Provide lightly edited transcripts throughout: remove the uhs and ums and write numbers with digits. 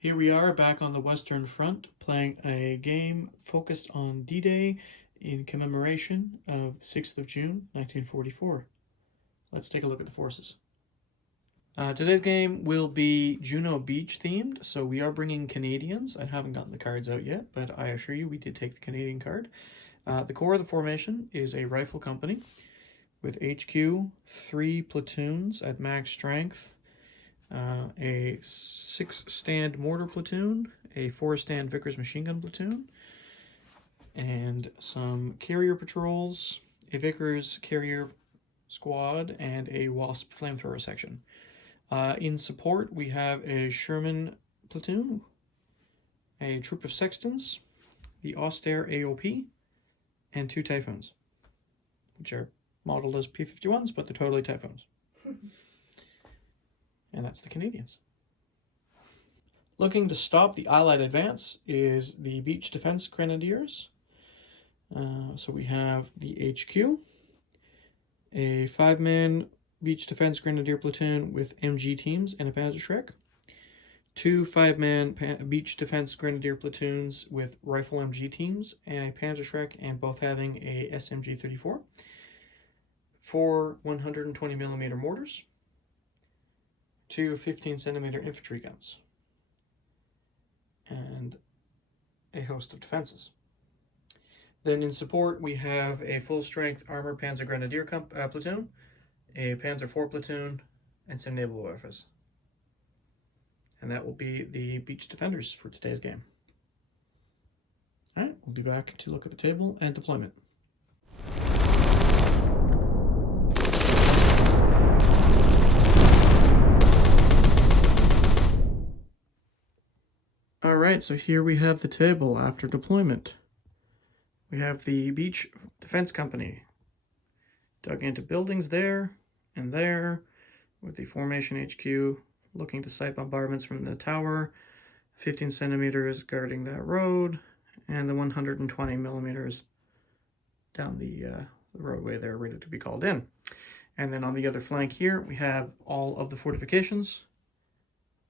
Here we are back on the Western Front playing a game focused on D-Day in commemoration of 6th of June 1944. Let's take a look at the forces. Today's game will be Juno Beach themed, so we are bringing Canadians. I haven't gotten the cards out yet, but I assure you we did take the Canadian card. The core of the formation is a rifle company with HQ, 3 platoons at max strength, a 6-stand mortar platoon, a 4-stand Vickers machine gun platoon, and some carrier patrols, a Vickers carrier squad, and a Wasp flamethrower section. In support, we have a Sherman platoon, a troop of sextons, the Auster AOP, and 2 Typhoons, which are modeled as P-51s, but they're totally Typhoons. And that's the Canadians. Looking to stop the Allied advance is the Beach Defense Grenadiers. So we have the HQ, a 5-man Beach Defense Grenadier platoon with MG teams and a Panzerschreck, 2 5-man Beach Defense Grenadier platoons with rifle MG teams and a Panzerschreck, and both having a SMG-34, 4 120mm mortars, 2 15cm infantry guns, and a host of defenses. Then in support, we have a full-strength armored Panzer Grenadier platoon, a Panzer IV platoon, and some naval rifles. And that will be the beach defenders for today's game. All right, we'll be back to look at the table and deployment. Alright, so here we have the table after deployment. We have the Beach Defense Company dug into buildings there and there, with the formation HQ looking to sight bombardments from the tower, 15 centimeters guarding that road, and the 120 millimeters down the roadway there ready to be called in. And then on the other flank here, we have all of the fortifications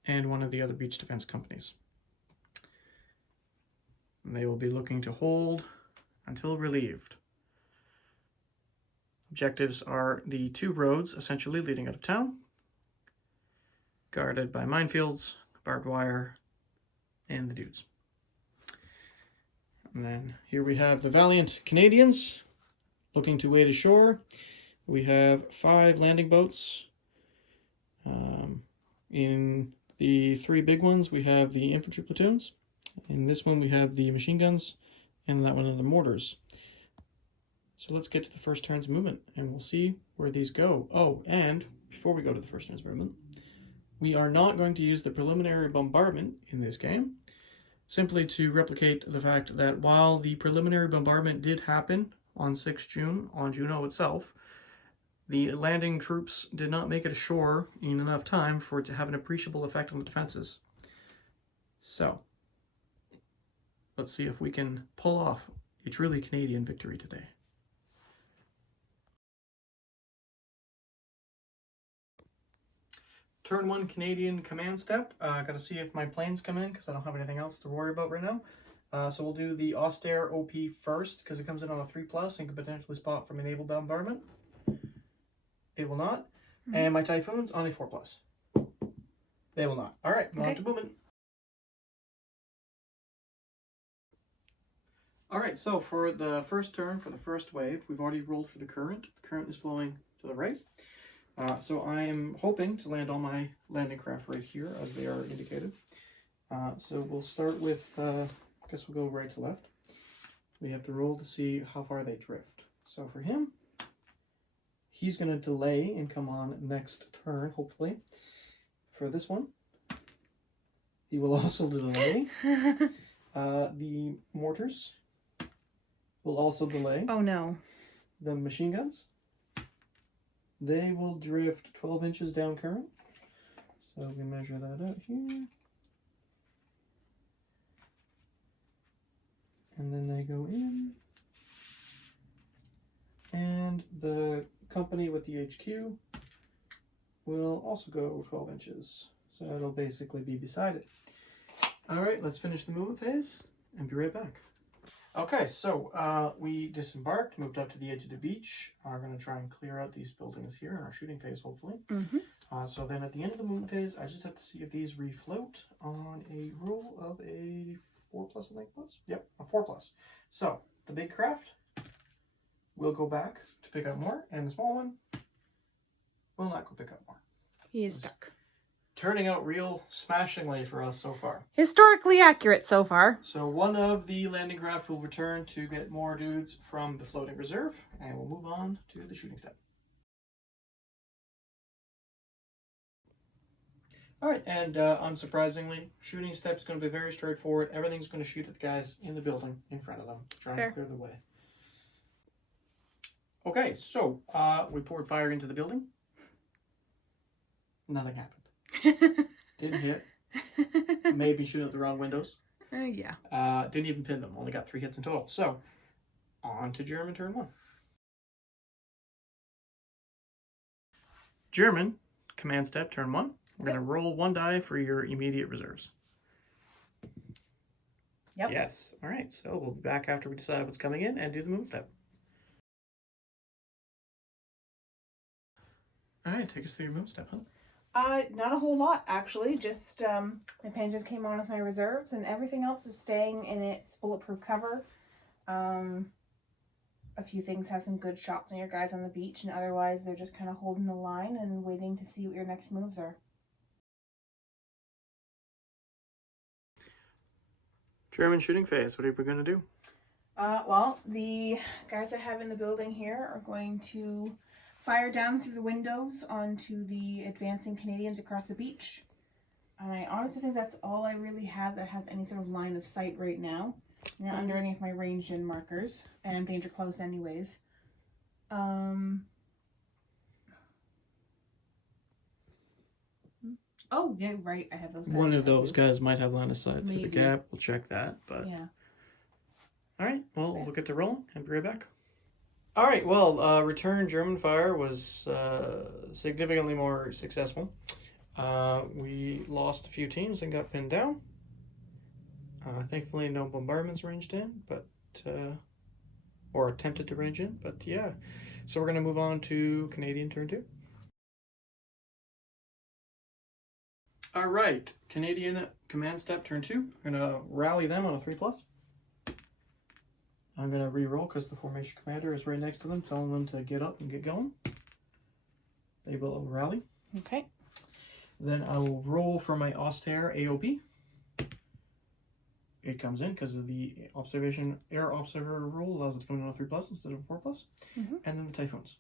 and one of the other beach defense companies. They will be looking to hold until relieved. Objectives are the 2 roads essentially leading out of town, guarded by minefields, barbed wire, and the dudes. And then here we have the valiant Canadians looking to wade ashore. We have 5 landing boats. In the 3 big ones, we have the infantry platoons. In this one, we have the machine guns, and that one of the mortars. So let's get to the first turn's movement, and we'll see where these go. Oh, and before we go to the first turn's movement, we are not going to use the preliminary bombardment in this game, simply to replicate the fact that while the preliminary bombardment did happen on 6 June on Juno itself, the landing troops did not make it ashore in enough time for it to have an appreciable effect on the defenses. So let's see if we can pull off a truly Canadian victory today. Turn 1 Canadian command step. Gotta see if my planes come in because I don't have anything else to worry about right now. So we'll do the Auster OP first because it comes in on a 3+ and can potentially spot from a naval bombardment. It will not. And my Typhoons on a 4+. They will not. All right, on to movement. All right, so for the first turn, for the first wave, we've already rolled for the current. The current is flowing to the right. So I am hoping to land all my landing craft right here, as they are indicated. So we'll start with, I guess we'll go right to left. We have to roll to see how far they drift. So for him, he's going to delay and come on next turn, hopefully. For this one, he will also delay. The mortars will also delay. Oh no. The machine guns, they will drift 12 inches down current. So we measure that out here. And then they go in. And the company with the HQ will also go 12 inches. So it'll basically be beside it. All right, let's finish the movement phase and be right back. Okay, so we disembarked, moved up to the edge of the beach. We're going to try and clear out these buildings here in our shooting phase, hopefully. Mm-hmm. So then at the end of the movement phase, I just have to see if these refloat on a roll of a 4+, I think it was. Yep, a 4+. So the big craft will go back to pick up more, and the small one will not go pick up more. He is stuck. Turning out real smashingly for us so far. Historically accurate so far. So one of the landing craft will return to get more dudes from the floating reserve, and we'll move on to the shooting step. All right, and unsurprisingly, shooting step is going to be very straightforward. Everything's going to shoot at the guys in the building in front of them to try and clear the way. Okay, so we poured fire into the building. Nothing happened. Didn't hit. Maybe shooting at the wrong windows. Yeah. Didn't even pin them. Only got 3 hits in total. So, on to German turn 1. German, command step, turn 1. We're going to roll 1 die for your immediate reserves. Yep. Yes. All right. So, we'll be back after we decide what's coming in and do the movement step. All right. Take us through your movement step, huh? Not a whole lot, actually. Just, my pen just came on as my reserves, and everything else is staying in its bulletproof cover. A few things have some good shots on your guys on the beach, and otherwise they're just kind of holding the line and waiting to see what your next moves are. German shooting phase. What are we going to do? Well, the guys I have in the building here are going to fire down through the windows onto the advancing Canadians across the beach. And I honestly think that's all I really have that has any sort of line of sight right now. I'm not under any of my ranged in markers, and I'm danger close anyways. Oh, yeah, right, I have those guys. One of those guys might have line of sight through the Maybe. gap. We'll check that, but... Yeah. All right, well, we'll get to rolling and be right back. All right, well, return German fire was significantly more successful. We lost a few teams and got pinned down. Thankfully, no bombardments ranged in, but or attempted to range in, but yeah. So we're going to move on to Canadian turn 2. All right, Canadian command step turn 2. I'm going to rally them on a 3+. I'm going to re-roll because the formation commander is right next to them, telling them to get up and get going. They will rally. Okay. Then I will roll for my Austere AOP. It comes in because of the observation air observer roll allows it to come in on a 3+ instead of a 4+. Mm-hmm. And then the Typhoons.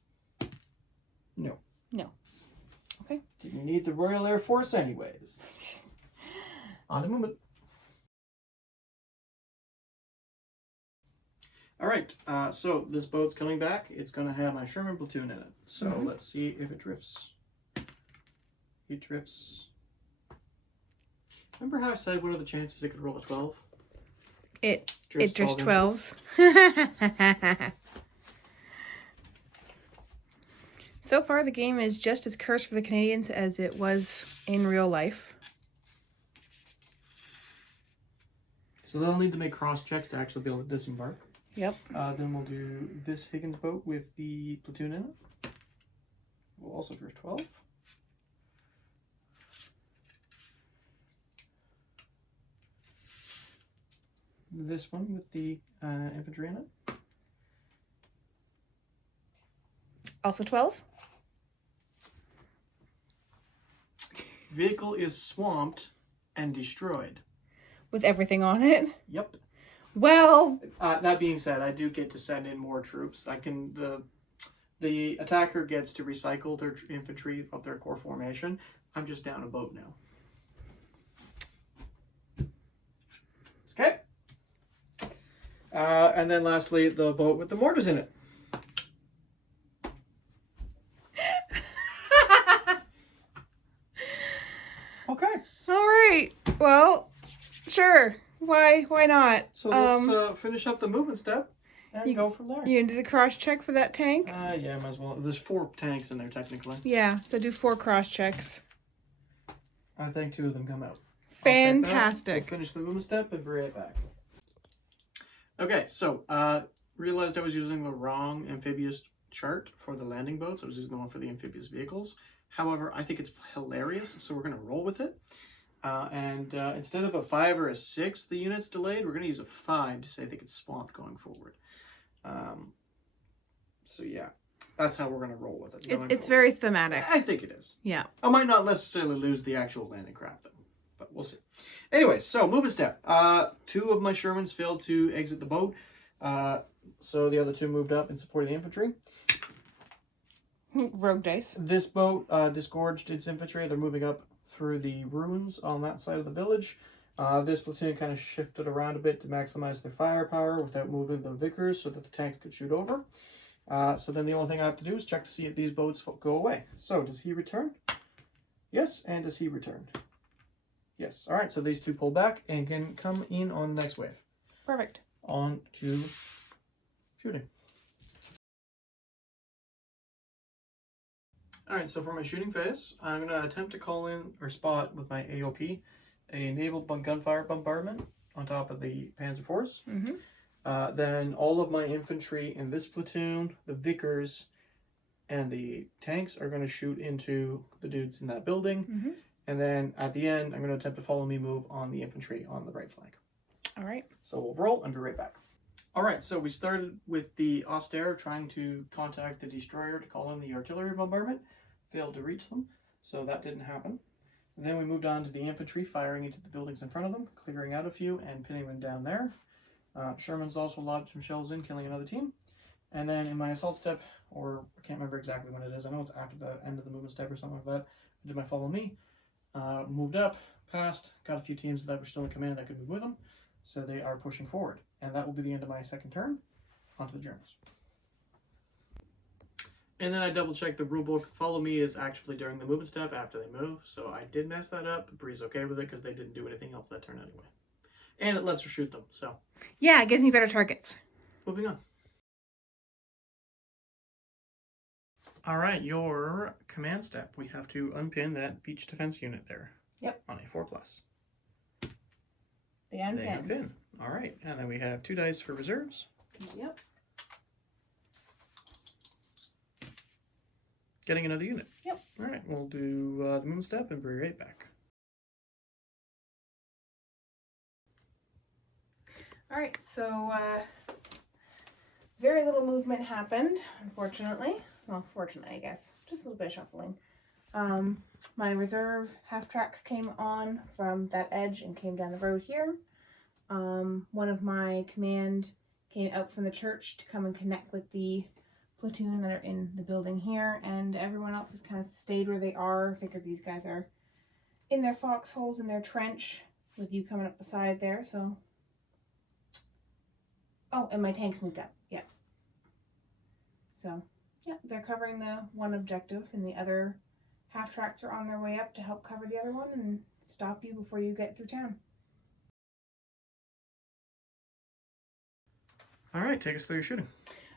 No. No. Okay. Didn't need the Royal Air Force anyways. On to movement. All right, so this boat's coming back. It's going to have my Sherman platoon in it. So let's see if it drifts. It drifts. Remember how I said what are the chances it could roll a 12? It drifts 12s. So far, the game is just as cursed for the Canadians as it was in real life. So they'll need to make cross checks to actually be able to disembark. Yep. Then we'll do this Higgins boat with the platoon in it. We'll also drift 12. This one with the infantry in it. Also 12. Vehicle is swamped and destroyed. With everything on it. Yep. Well. That being said, I do get to send in more troops. I can the attacker gets to recycle their infantry of their core formation. I'm just down a boat now. Okay. And then lastly, the boat with the mortars in it. Okay. All right. Well, sure. Why not? So let's finish up the movement step and go from there. You gonna do the cross check for that tank? Yeah, might as well. There's 4 tanks in there technically. Yeah, so do 4 cross checks. I think 2 of them come out. Fantastic. We'll finish the movement step and be right back. Okay, so realized I was using the wrong amphibious chart for the landing boats. I was using the one for the amphibious vehicles. However, I think it's hilarious, so we're going to roll with it. And instead of a 5 or a 6, the unit's delayed, we're going to use a 5 to say they get swamped going forward. So yeah, that's how we're going to roll with it. It's very thematic. I think it is. Yeah. I might not necessarily lose the actual landing craft though, but we'll see. Anyway, so movement step. 2 of my Shermans failed to exit the boat. So the other 2 moved up in support of the infantry. Rogue dice. This boat disgorged its infantry. They're moving up through the ruins on that side of the village. This platoon kind of shifted around a bit to maximize their firepower without moving the Vickers so that the tanks could shoot over. So then the only thing I have to do is check to see if these boats go away. So does he return? Yes, and does he return? Yes. All right, so these 2 pull back and can come in on the next wave. Perfect. On to shooting. Alright, so for my shooting phase, I'm going to attempt to call in or spot with my AOP a naval gunfire bombardment on top of the Panzer Force. Then all of my infantry in this platoon, the Vickers, and the tanks are going to shoot into the dudes in that building. And then at the end, I'm going to attempt to follow me move on the infantry on the right flank. All right. So we'll roll and be right back. Alright, so we started with the Austere trying to contact the destroyer to call in the artillery bombardment. Failed to reach them, so that didn't happen. Then we moved on to the infantry firing into the buildings in front of them, clearing out a few and pinning them down there. Sherman's also lobbed some shells in, killing another team. And then in my assault step, or I can't remember exactly when it is, I know it's after the end of the movement step or something like that, I did my follow me, moved up, passed, got a few teams that were still in command that could move with them, so they are pushing forward. And that will be the end of my second turn, onto the Germans. And then I double checked the rulebook. Follow me is actually during the movement step after they move, so I did mess that up. Bree's okay with it because they didn't do anything else that turn anyway. And it lets her shoot them, so. Yeah, it gives me better targets. Moving on. Alright, your command step. We have to unpin that beach defense unit there. Yep. On a 4+. They unpin. They unpin. Alright, and then we have 2 dice for reserves. Yep. Getting another unit. Yep. Alright, we'll do the movement step and be right back. Alright, so very little movement happened, unfortunately. Well, fortunately, I guess. Just a little bit of shuffling. My reserve half-tracks came on from that edge and came down the road here. One of my command came out from the church to come and connect with the platoon that are in the building here, and everyone else has kind of stayed where they are. Figured these guys are in their foxholes in their trench with you coming up the side there, so. Oh, and my tanks moved up, yeah. So, yeah, they're covering the one objective, and the other half-tracks are on their way up to help cover the other one and stop you before you get through town. Alright, take us through your shooting.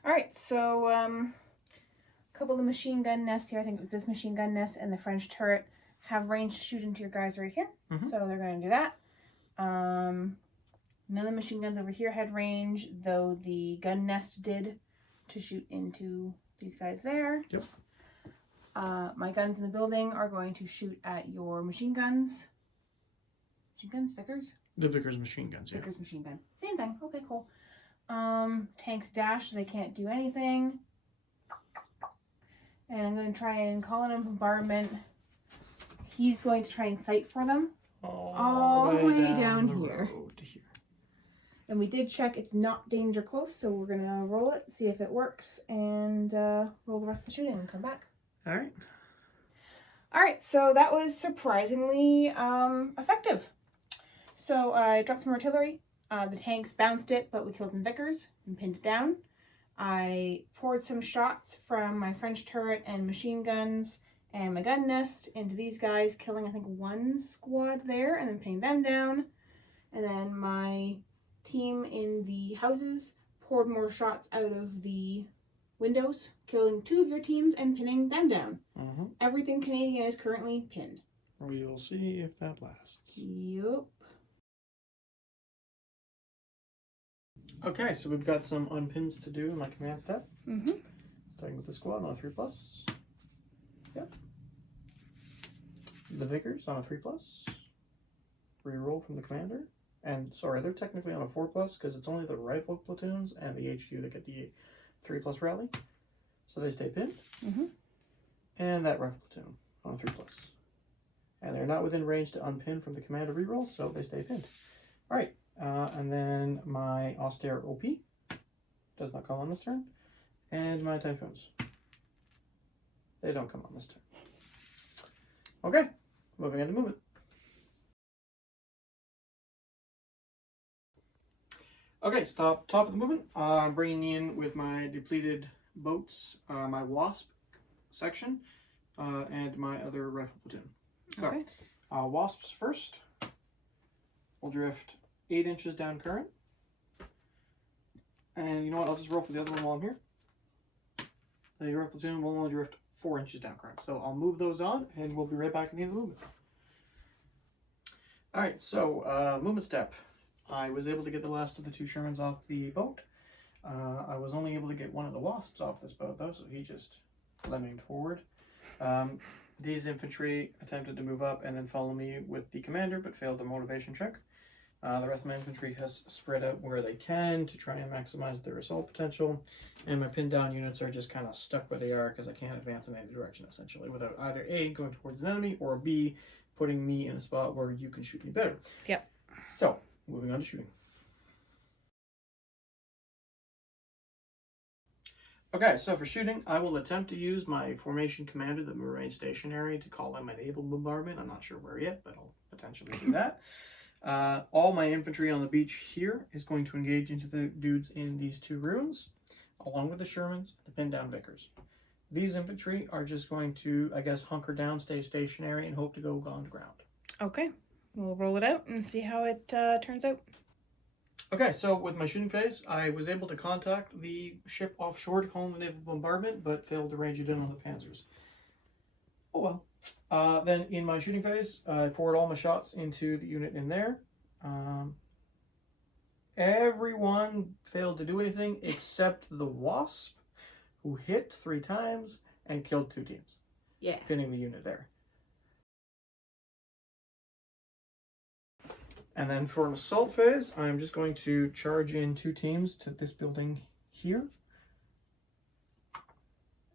Alright, so a couple of the machine gun nests here, I think it was this machine gun nest and the French turret, have range to shoot into your guys right here. So they're going to do that. None of the machine guns over here had range, though the gun nest did to shoot into these guys there. Yep. My guns in the building are going to shoot at your machine guns. Machine guns? Vickers? The Vickers machine guns, yeah. Vickers machine gun. Same thing. Okay, cool. Tanks dash, they can't do anything. And I'm going to try and call in a bombardment. He's going to try and sight for them. All the way down here. And we did check it's not danger close, so we're going to roll it, see if it works, and roll the rest of the shooting and come back. Alright. Alright, so that was surprisingly effective. So I dropped some artillery. The tanks bounced it, but we killed some Vickers and pinned it down. I poured some shots from my French turret and machine guns and my gun nest into these guys, killing I think one squad there and then pinning them down. And then my team in the houses poured more shots out of the windows, killing 2 of your teams and pinning them down. Everything Canadian is currently pinned. We will see if that lasts. Yup. Okay, so we've got some unpins to do in my command step. Mm-hmm. Starting with the squad on a 3+. Yep. The Vickers on a 3+. Reroll from the commander. And sorry, they're technically on a 4+, because it's only the rifle platoons and the HQ that get the 3+ rally. So they stay pinned. Mm-hmm. And that rifle platoon on a 3+. And they're not within range to unpin from the commander reroll, so they stay pinned. Alright, and then my austere OP does not come on this turn. And my typhoons. They don't come on this turn. Okay, moving on to movement. Okay, top of the movement. I'm bringing in with my depleted boats, my wasp section, and my other rifle platoon. So, Okay. Wasps first. We'll drift 8 inches down current. And you know what? I'll just roll for the other one while I'm here. The rifle platoon will only drift 4 inches down current. So I'll move those on, and we'll be right back at the end of the movement. All right, so movement step. I was able to get the last of the 2 Shermans off the boat. I was only able to get one of the Wasps off this boat, though, so he just lemminged forward. These infantry attempted to move up and then follow me with the commander, but failed the motivation check. The rest of my infantry has spread out where they can to try and maximize their assault potential, and my pinned down units are just kind of stuck where they are because I can't advance in any direction, essentially, without either A, going towards an enemy, or B, putting me in a spot where you can shoot me better. Yep. So, moving on to shooting. Okay, so for shooting, I will attempt to use my formation commander that will remain stationary to call in my naval bombardment. I'm not sure where yet, but I'll potentially do that. All my infantry on the beach here is going to engage into the dudes in these 2 ruins, along with the Shermans, the pinned down Vickers. These infantry are just going to, I guess, hunker down, stay stationary, and hope to go on the ground. Okay. We'll roll it out and see how it turns out. Okay, so with my shooting phase, I was able to contact the ship offshore to call in the naval bombardment, but failed to range it in on the panzers. Oh well. Then in my shooting phase, I poured all my shots into the unit in there. Everyone failed to do anything except the Wasp, who hit 3 times and killed 2 teams. Yeah. Pinning the unit there. And then for an assault phase, I'm just going to charge in 2 teams to this building here.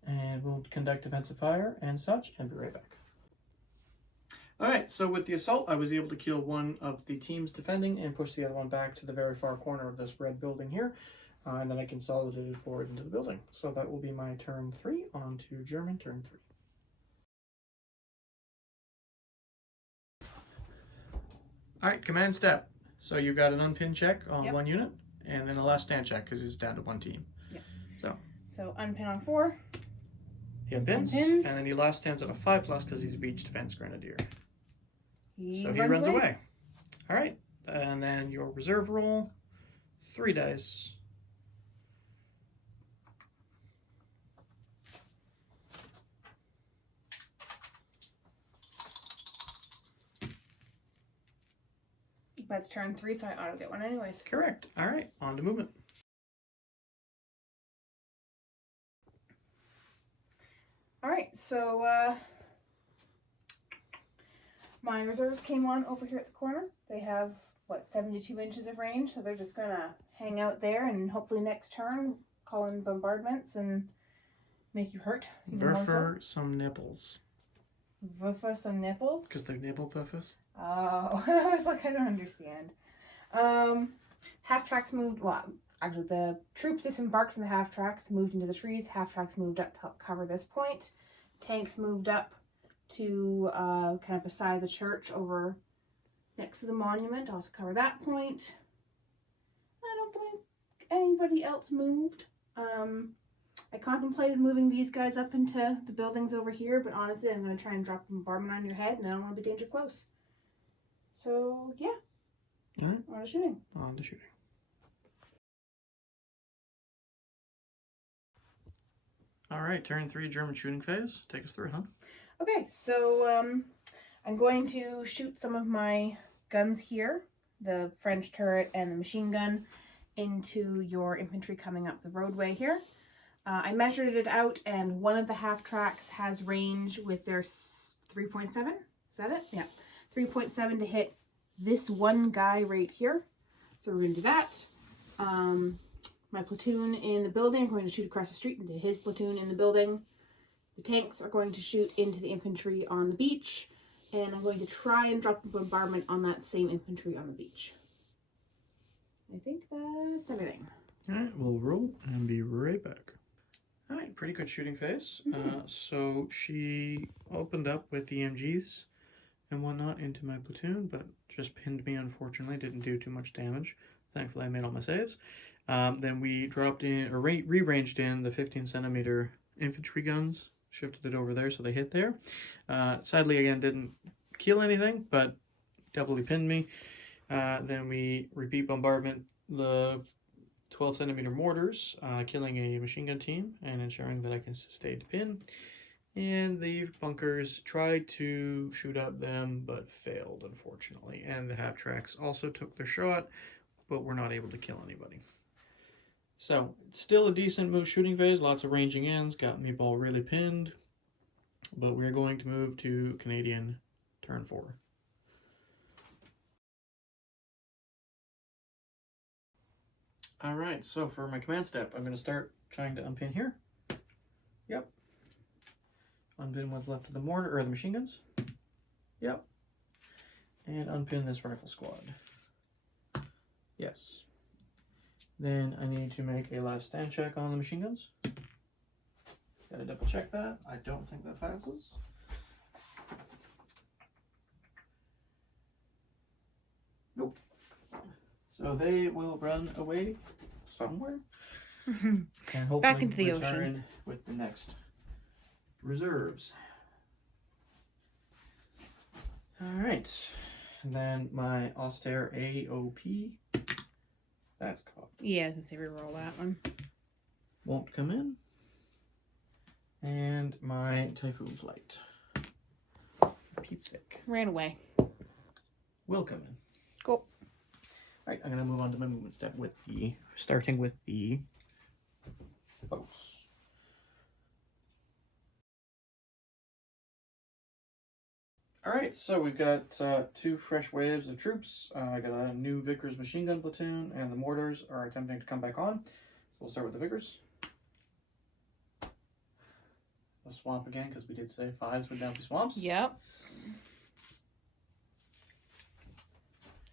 And we'll conduct defensive fire and such, and be right back. Alright, so with the assault, I was able to kill one of the teams defending and push the other one back to the very far corner of this red building here. And then I consolidated forward into the building. So that will be my turn 3, on to German turn 3. Alright, command step. So you've got an unpin check on 1 unit, and then a last stand check because it's down to 1 team. Yep. So unpin on 4. He unpins, and then he last stands at a 5+ because he's a beach defense grenadier. He runs away. Alright, and then your reserve roll, 3 dice. But it's turn 3, so I ought to get one anyways. Correct. Alright, on to movement. Alright, so my reserves came on over here at the corner. They have, 72 inches of range, so they're just gonna hang out there and hopefully next turn call in bombardments and make you hurt. Verfer some nipples. Vuffa some nipples? Because they're nipple fuffas. Oh, I was like, I don't understand. Half tracks moved, actually the troops disembarked from the half tracks, moved into the trees. Half tracks moved up to help cover this point. Tanks moved up to kind of beside the church over next to the monument, also cover that point. I don't believe anybody else moved. I contemplated moving these guys up into the buildings over here, but honestly, I'm going to try and drop a bombardment on your head, and I don't want to be danger close. So, yeah. Alright. On to shooting. On to shooting. Alright, turn 3 German shooting phase. Take us through, huh? Okay, so I'm going to shoot some of my guns here, the French turret and the machine gun, into your infantry coming up the roadway here. I measured it out, and one of the half tracks has range with their 3.7. Is that it? Yeah. 3.7 to hit this one guy right here. So we're going to do that. My platoon in the building are going to shoot across the street into his platoon in the building. The tanks are going to shoot into the infantry on the beach. And I'm going to try and drop a bombardment on that same infantry on the beach. I think that's everything. Alright, we'll roll and be right back. Alright, pretty good shooting phase. So she opened up with EMGs and whatnot into my platoon, but just pinned me, unfortunately. Didn't do too much damage. Thankfully, I made all my saves. Then we dropped in, or re-ranged in the 15 centimeter infantry guns. Shifted it over there so they hit there. Sadly, again, didn't kill anything, but doubly pinned me. Then we repeat bombardment the 12 centimeter mortars, killing a machine gun team and ensuring that I can sustain pin. And the bunkers tried to shoot up them, but failed, unfortunately. And the half tracks also took their shot, but were not able to kill anybody. So, still a decent move shooting phase, lots of ranging ends, got me ball really pinned, but we're going to move to Canadian turn 4. Alright, so for my command step, I'm going to start trying to unpin here. Yep. Unpin what's left of the mortar, or the machine guns. Yep. And unpin this rifle squad. Yes. Then I need to make a last stand check on the machine guns. Gotta double check that. I don't think that passes. Nope. So they will run away somewhere. And hopefully Back into the return ocean with the next reserves. Alright. And then my austere AOP. That's caught. Yeah, I was gonna say reroll that one. Won't come in. And my Typhoon Flight. Pete's sake. Ran away. Will come in. Cool. Alright, I'm gonna move on to my movement step with the starting with the boats. Alright, so we've got 2 fresh waves of troops. I got a new Vickers machine gun platoon, and the mortars are attempting to come back on. So we'll start with the Vickers. The swamp again, because we did say 5s would down be swamps. Yep.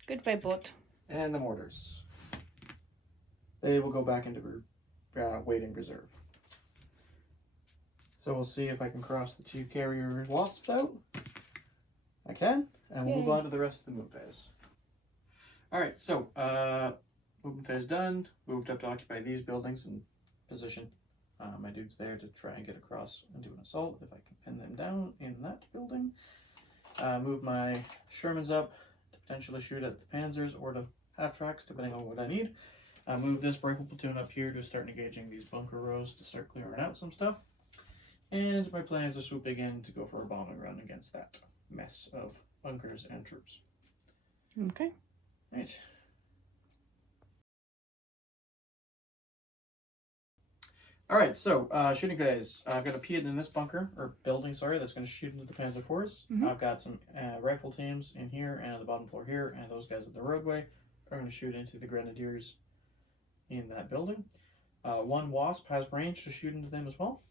Goodbye, boat. And the mortars. They will go back into waiting reserve. So we'll see if I can cross the 2 carrier wasps out. I can, and we'll move on to the rest of the move phase. Alright, so movement phase done. Moved up to occupy these buildings and position my dudes there to try and get across and do an assault if I can pin them down in that building. Move my Shermans up to potentially shoot at the Panzers or the half tracks, depending on what I need. Move this rifle platoon up here to start engaging these bunker rows to start clearing out some stuff. And my plans are swooping in to go for a bombing run against that mess of bunkers and troops. Okay. Right. Alright, so shooting phase. I've got a Pied in this bunker, or building, sorry, that's going to shoot into the Panzer IVs. I've got some rifle teams in here and on the bottom floor here, and those guys at the roadway are going to shoot into the Grenadiers in that building. 1 Wasp has range to shoot into them as well.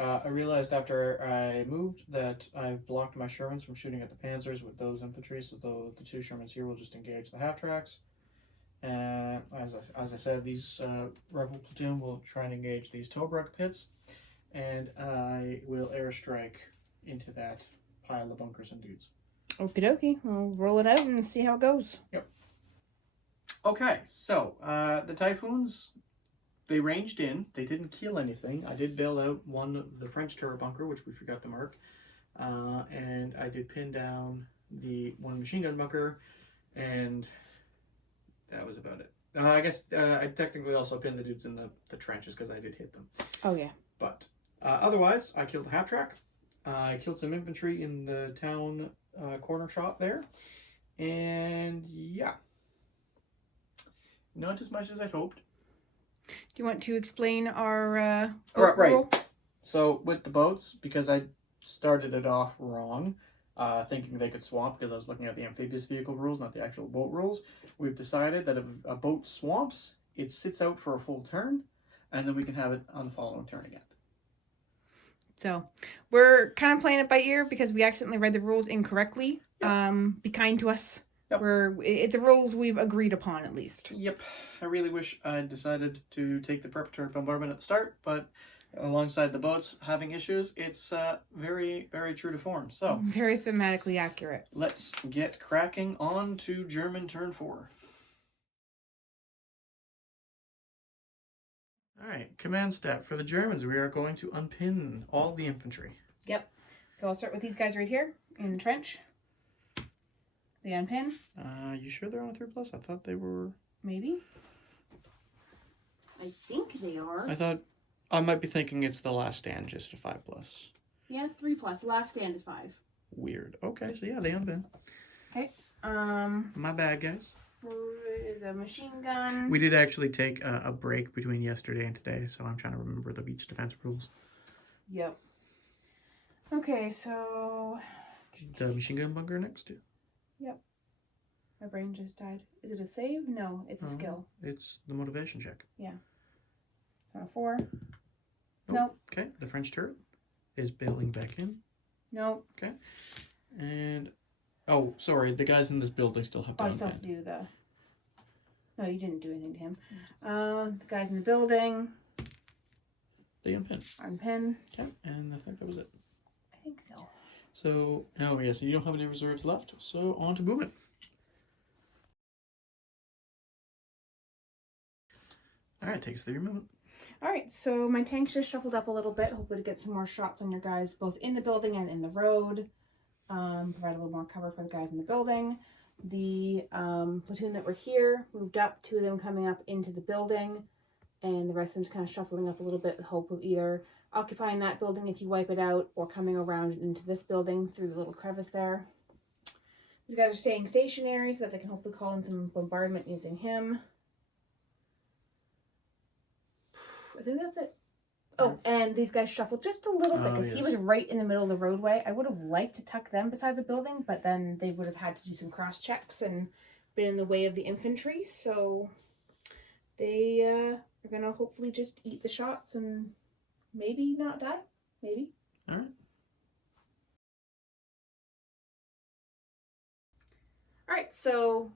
I realized after I moved that I blocked my Shermans from shooting at the Panzers with those infantry, so the 2 Shermans here will just engage the half tracks. As I said, these rifle platoon will try and engage these Tobruk pits, and I will airstrike into that pile of bunkers and dudes. Okie dokie. We'll roll it out and see how it goes. Yep. Okay, so the Typhoons, they ranged in. They didn't kill anything. I did bail out one of the French turret bunker, which we forgot to mark. And I did pin down the 1 machine gun bunker, and that was about it. I guess I technically also pinned the dudes in the trenches because I did hit them. Oh, yeah. But otherwise, I killed the half track. I killed some infantry in the town corner shot there. And yeah, not as much as I'd hoped. Do you want to explain our Right. rule? So with the boats, because I started it off wrong, thinking they could swamp because I was looking at the amphibious vehicle rules, not the actual boat rules, we've decided that if a boat swamps, it sits out for a full turn, and then we can have it on the following turn again. So we're kind of playing it by ear because we accidentally read the rules incorrectly. Yep. Be kind to us. Yep. It's the rules we've agreed upon, at least. Yep. I really wish I'd decided to take the preparatory bombardment at the start, but alongside the boats having issues, it's very, very true to form. So very thematically accurate. Let's get cracking on to German turn 4. All right, command step. For the Germans, we are going to unpin all the infantry. Yep. So I'll start with these guys right here in the trench. They unpin. You sure they're on a 3+? I thought they were... Maybe. I think they are. I thought... I might be thinking it's the last stand, just a 5+. Yeah, it's 3+. The last stand is 5. Weird. Okay, so yeah, they unpin. Okay. My bad, guys. For the machine gun. We did actually take a break between yesterday and today, so I'm trying to remember the beach defense rules. Yep. Okay, so... The machine gun bunker next? Yep. My brain just died. Is it a save? No, it's a skill. It's the motivation check. Yeah. On a 4. Nope. Okay, the French turret is bailing back in. Nope. Okay. And... Oh, sorry, the guys in this building still have to unpin. I still have to do the... No, you didn't do anything to him. The guys in the building. They unpin. Unpin. Okay, and I think that was it. I think so. So, oh yeah, so you don't have any reserves left, so on to movement. Alright, take us through your movement. Alright, so my tanks just shuffled up a little bit, hopefully to get some more shots on your guys both in the building and in the road. Provide a little more cover for the guys in the building. The platoon that were here moved up, 2 of them coming up into the building, and the rest of them just kind of shuffling up a little bit with hope of either occupying that building if you wipe it out, or coming around into this building through the little crevice there. These guys are staying stationary so that they can hopefully call in some bombardment using him. I think that's it. Oh, and these guys shuffled just a little bit because he was right in the middle of the roadway. I would have liked to tuck them beside the building, but then they would have had to do some cross checks and been in the way of the infantry. So they are going to hopefully just eat the shots and maybe not die. Maybe. All right. All right, so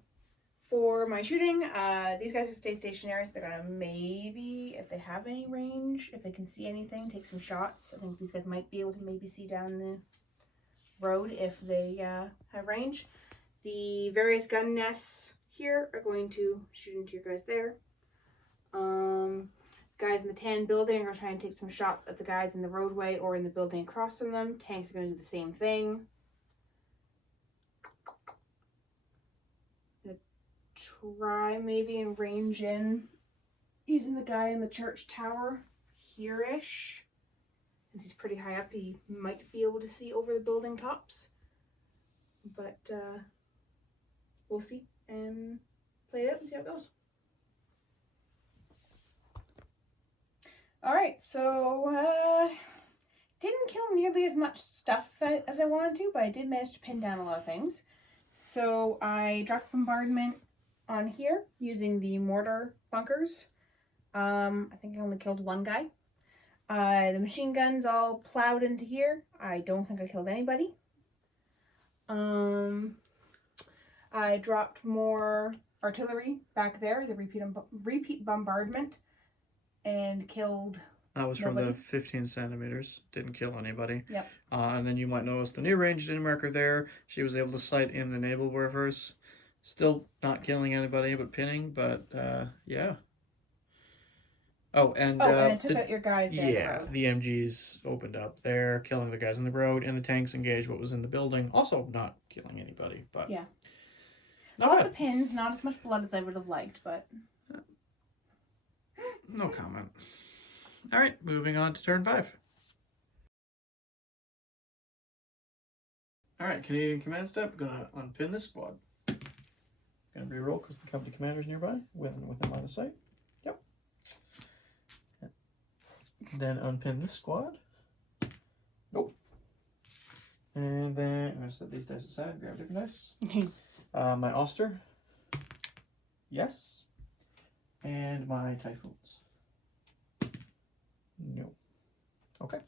for my shooting, these guys will stay stationary, so they're going to maybe, if they have any range, if they can see anything, take some shots. I think these guys might be able to maybe see down the road if they have range. The various gun nests here are going to shoot into your guys there. Guys in the tan building are trying to take some shots at the guys in the roadway or in the building across from them. Tanks are going to do the same thing. Try maybe and range in using the guy in the church tower here-ish. Since he's pretty high up, he might be able to see over the building tops. But we'll see and play it out and see how it goes. Alright, so didn't kill nearly as much stuff as I wanted to, but I did manage to pin down a lot of things. So I dropped bombardment on here using the mortar bunkers. I think I only killed 1 guy. The machine guns all plowed into here. I don't think I killed anybody. I dropped more artillery back there, the repeat bombardment, and killed That was from the 15 centimeters. Didn't kill anybody. Yep. And then you might notice the new ranged in marker there. She was able to sight in the naval warfares. Still not killing anybody, but pinning. But yeah. Oh, and and it took out your guys there. Yeah, the MGs opened up there, killing the guys on the road, and the tanks engaged what was in the building. Also not killing anybody, but yeah. Lots of pins, not as much blood as I would have liked, but no comment. All right, moving on to turn 5. Alright, Canadian command step. Gonna unpin this squad. Gonna reroll because the company commander's nearby, within line of sight. Yep. Then unpin this squad. Nope. And then I'm gonna set these dice aside, grab different dice. My Oster. Yes. And my Typhoons. No. Okay.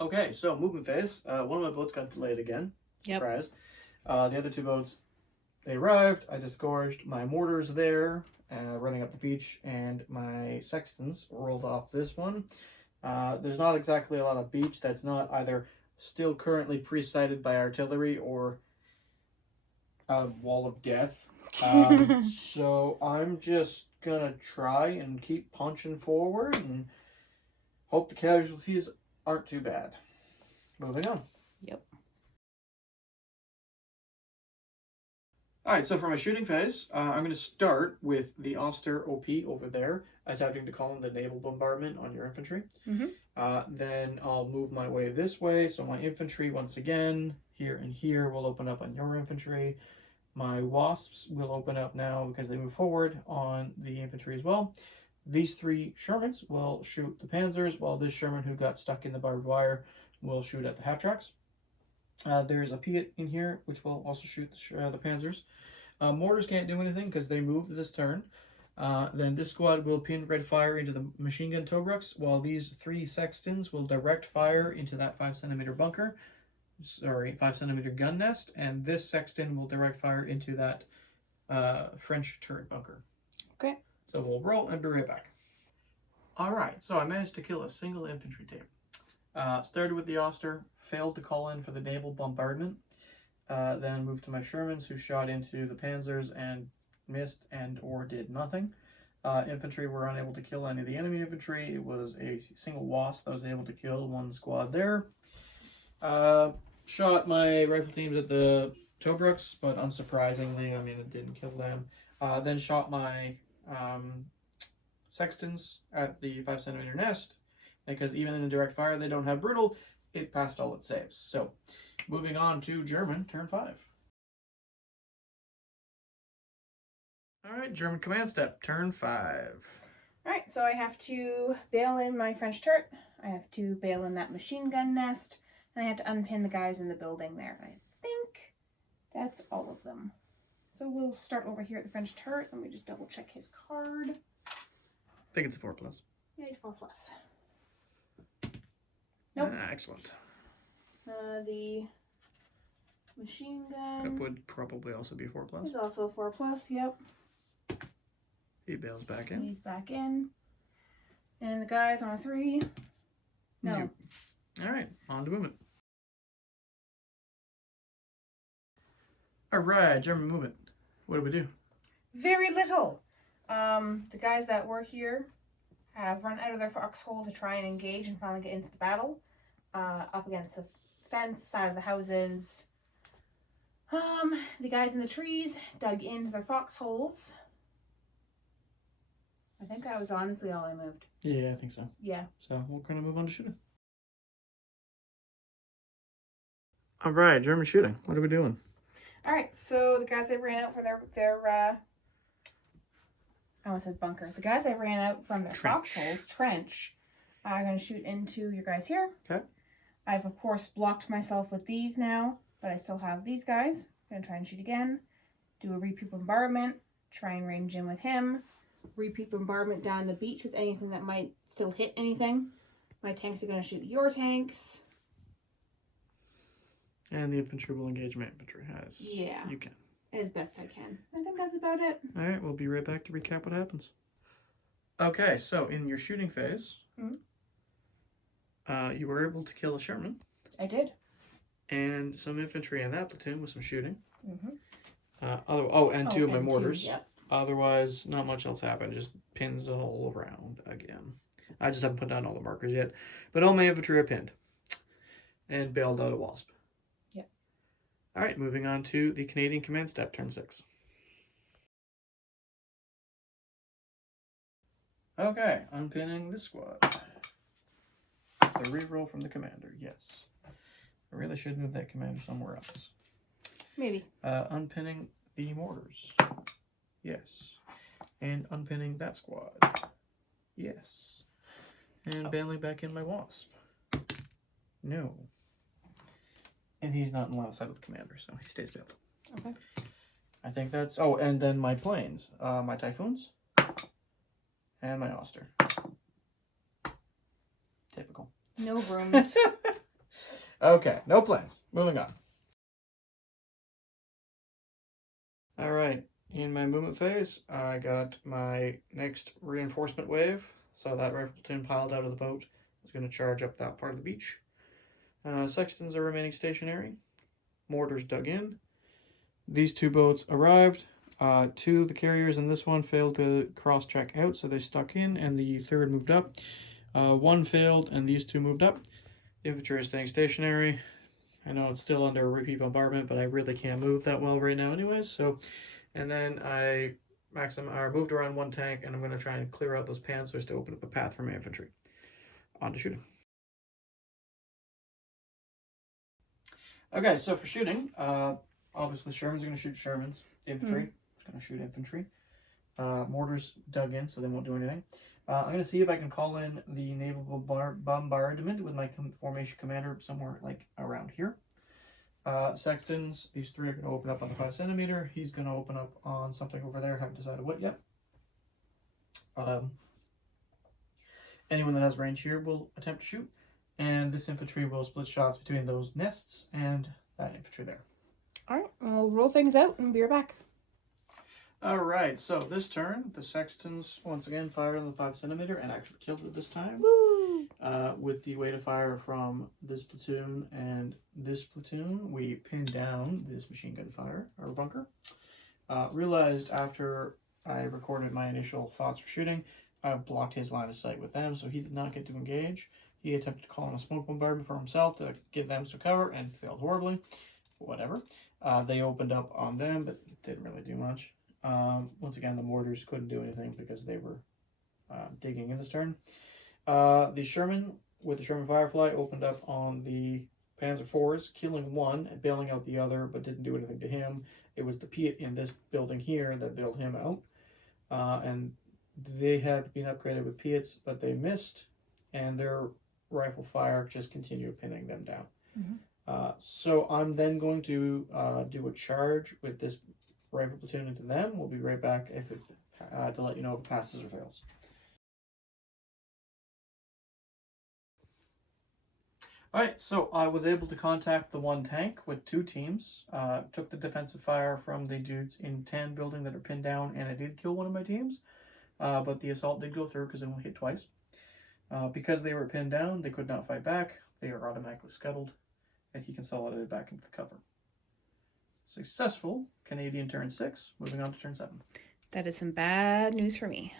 Okay, so movement phase. One of my boats got delayed again. Surprise. Yep. The other two boats, they arrived. I disgorged my mortars there, running up the beach, and my sextons rolled off this one. There's not exactly a lot of beach that's not either still currently pre-sighted by artillery or a wall of death. So I'm just gonna try and keep punching forward and hope the casualties aren't too bad. Moving on. Yep. Alright, so for my shooting phase, I'm going to start with the Oster OP over there, attempting to call in the naval bombardment on your infantry. Then I'll move my way this way, so my infantry, once again, here and here, will open up on your infantry. My Wasps will open up now because they move forward on the infantry as well. These three Shermans will shoot the Panzers, while this Sherman who got stuck in the barbed wire will shoot at the half-tracks. There's a Piat in here, which will also shoot the Panzers. Mortars can't do anything because they moved this turn. Then this squad will pin red fire into the machine gun Tobruks, while these three Sextons will direct fire into that 5cm bunker. Sorry, 5cm gun nest, and this Sexton will direct fire into that French turret bunker. Okay. So we'll roll and be right back. Alright, so I managed to kill a single infantry team. Started with the Oster, failed to call in for the naval bombardment. Then moved to my Shermans, who shot into the Panzers and missed and or did nothing. Infantry were unable to kill any of the enemy infantry. It was a single Wasp that was able to kill one squad there. Shot my rifle teams at the Tobruks, but unsurprisingly, I mean, it didn't kill them. Then shot my Sextons at the 5cm nest, because even in the direct fire, they don't have brutal. It passed all its saves. So, moving on to German, turn 5. Alright, German command step, turn 5. Alright, so I have to bail in my French turret. I have to bail in that machine gun nest. And I have to unpin the guys in the building there. I think that's all of them. So we'll start over here at the French turret. Let me just double check his card. I think it's a 4+. Yeah, he's 4+. Nope. Excellent. The machine gun. It would probably also be 4+. He's also a 4+, yep. He bails back in. He's back in. And the guy's on a 3. No. Nope. Alright, on to movement. Alright, German movement. What do we do? Very little. The guys that were here have run out of their foxhole to try and engage and finally get into the battle. Up against the fence, side of the houses. The guys in the trees dug into their foxholes. I think that was honestly all I moved. Yeah, I think so. Yeah. So we're going to move on to shooting. Alright, German shooting. What are we doing? Alright, so the guys that ran out for their I almost said bunker. The guys that ran out from their foxholes, trench, are going to shoot into your guys here. Okay. I've, of course, blocked myself with these now, but I still have these guys. I'm going to try and shoot again. Do a repeat bombardment. Try and range in with him. Repeat bombardment down the beach with anything that might still hit anything. My tanks are going to shoot your tanks. And the infantry will engage my infantry as you can. As best I can. I think that's about it. Alright, we'll be right back to recap what happens. Okay, so in your shooting phase, you were able to kill a Sherman. I did. And some infantry in that platoon with some shooting. Mm-hmm. And two of my mortars. Yep. Otherwise, not much else happened. Just pins all around again. I just haven't put down all the markers yet. But all my infantry are pinned. And bailed out a Wasp. Yep. Alright, moving on to the Canadian command step, turn 6. Okay, I'm pinning this squad. The reroll from the commander, yes. I really should move that commander somewhere else. Maybe. Unpinning the mortars. Yes. And unpinning that squad. Yes. And battling back in my wasp. No. And he's not in line of sight with the commander, so he stays bailed. Okay. I think that's... Oh, and then my planes. My typhoons. And my Oster. Typical. No rooms. Okay, no plans. Moving on. Alright, in my movement phase, I got my next reinforcement wave. So that rifle platoon piled out of the boat is going to charge up that part of the beach. Sextons are remaining stationary. Mortars dug in. These two boats arrived. Two of the carriers in this one failed to cross-check out, so they stuck in, and the third moved up. One failed, and these two moved up. The infantry is staying stationary. I know it's still under repeat bombardment, but I really can't move that well right now anyways. So, and then I moved around one tank, and I'm going to try and clear out those panzers to open up a path for my infantry. On to shooting. Okay, so for shooting, obviously Sherman's going to shoot Shermans. Infantry is going to shoot infantry. Mortars dug in, so they won't do anything. I'm going to see if I can call in the naval bombardment with my formation commander somewhere like around here. Sextons, these three are going to open up on the 5 centimeter. He's going to open up on something over there. Haven't decided what yet. Anyone that has range here will attempt to shoot. And this infantry will split shots between those nests and that infantry there. Alright, we'll roll things out and be right back. Alright, so this turn, the Sextons once again fired on the 5 centimeter and actually killed it this time. Woo! With the weight of fire from this platoon and this platoon, we pinned down this machine gun fire, or bunker. Realized after I recorded my initial thoughts for shooting, I blocked his line of sight with them, so he did not get to engage. He attempted to call in a smoke bombardment for himself to give them some cover and failed horribly. Whatever. They opened up on them, but didn't really do much. Once again, the mortars couldn't do anything because they were digging in this turn. The Sherman, with the Sherman Firefly, opened up on the Panzer IVs, killing one and bailing out the other, but didn't do anything to him. It was the Piet in this building here that bailed him out. And they had been upgraded with Piets, but they missed, and their rifle fire just continued pinning them down. Mm-hmm. So I'm then going to do a charge with this rifle platoon into them. We'll be right back if it, to let you know if it passes or fails. Alright, so I was able to contact the one tank with 2 teams. Took the defensive fire from the dudes in 10 building that are pinned down, and I did kill one of my teams. But the assault did go through because it only hit twice. Because they were pinned down, they could not fight back. They are automatically scuttled, and he consolidated back into the cover. Successful Canadian turn 6, moving on to turn 7. That is some bad news for me.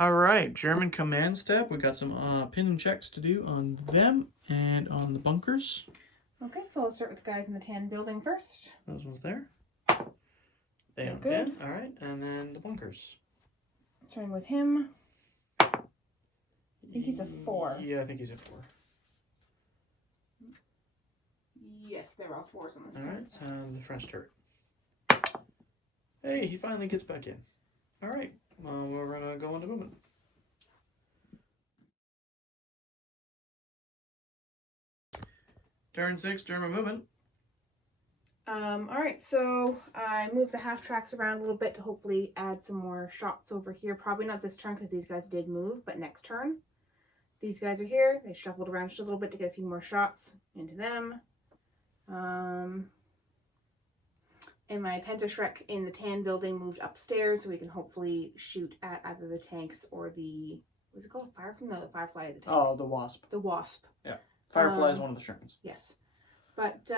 Alright, German command step. We got some pinning checks to do on them and on the bunkers. Okay, so let's start with the guys in the tan building first. Those ones there. They are good. Alright, and then the bunkers. Starting with him. I think he's a 4. Yeah, I think he's a 4. Yes, they're all 4s on this card. Alright, and the French turret. Hey, he finally gets back in. Alright, well, we're going to go into movement. Turn 6, German movement. Alright, so I moved the half tracks around a little bit to hopefully add some more shots over here. Probably not this turn because these guys did move, but next turn. These guys are here. They shuffled around just a little bit to get a few more shots into them. And my Pentashrek in the tan building moved upstairs so we can hopefully shoot at either the tanks or the... Was it called Fire from the Firefly at the tank? Oh, the Wasp. The Wasp. Yeah. Firefly is one of the Shermans. Yes. But,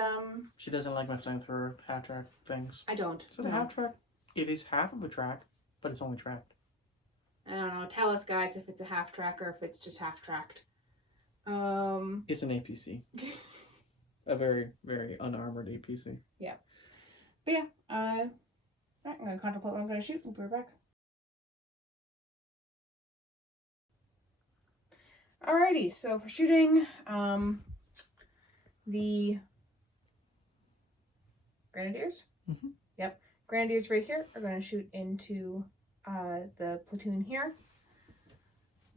she doesn't like my flamethrower half-track things. I don't. Is it a half-track? It is half of a track, but it's only tracked. I don't know. Tell us, guys, if it's a half-track or if it's just half-tracked. It's an APC. A very, very unarmored APC. Yeah. But yeah, right, I'm going to contemplate what I'm going to shoot. We'll be right back. Alrighty, so for shooting, the Grenadiers? Mm-hmm. Yep. Grenadiers right here are going to shoot into the platoon here.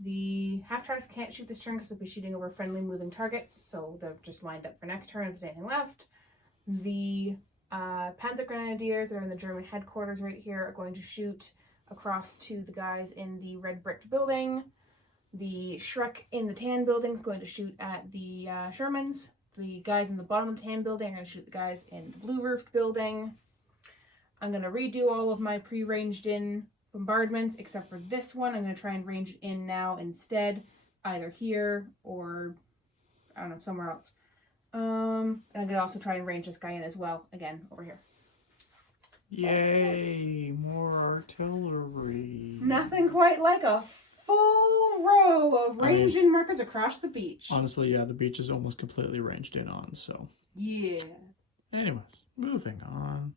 The half-tracks can't shoot this turn because they'll be shooting over friendly moving targets, so they're just lined up for next turn if there's anything left. The Panzer Grenadiers that are in the German headquarters right here are going to shoot across to the guys in the red bricked building. The Shrek in the tan building is going to shoot at the Shermans. The guys in the bottom of the tan building are going to shoot the guys in the blue roofed building. I'm going to redo all of my pre-ranged in bombardments except for this one. I'm going to try and range it in now instead, either here or, I don't know, somewhere else. And I'm going to also try and range this guy in as well, again, over here. Yay, more artillery. Nothing quite like a full row of ranged in markers across the beach. Honestly, yeah, the beach is almost completely ranged in on, so. Yeah. Anyways, moving on.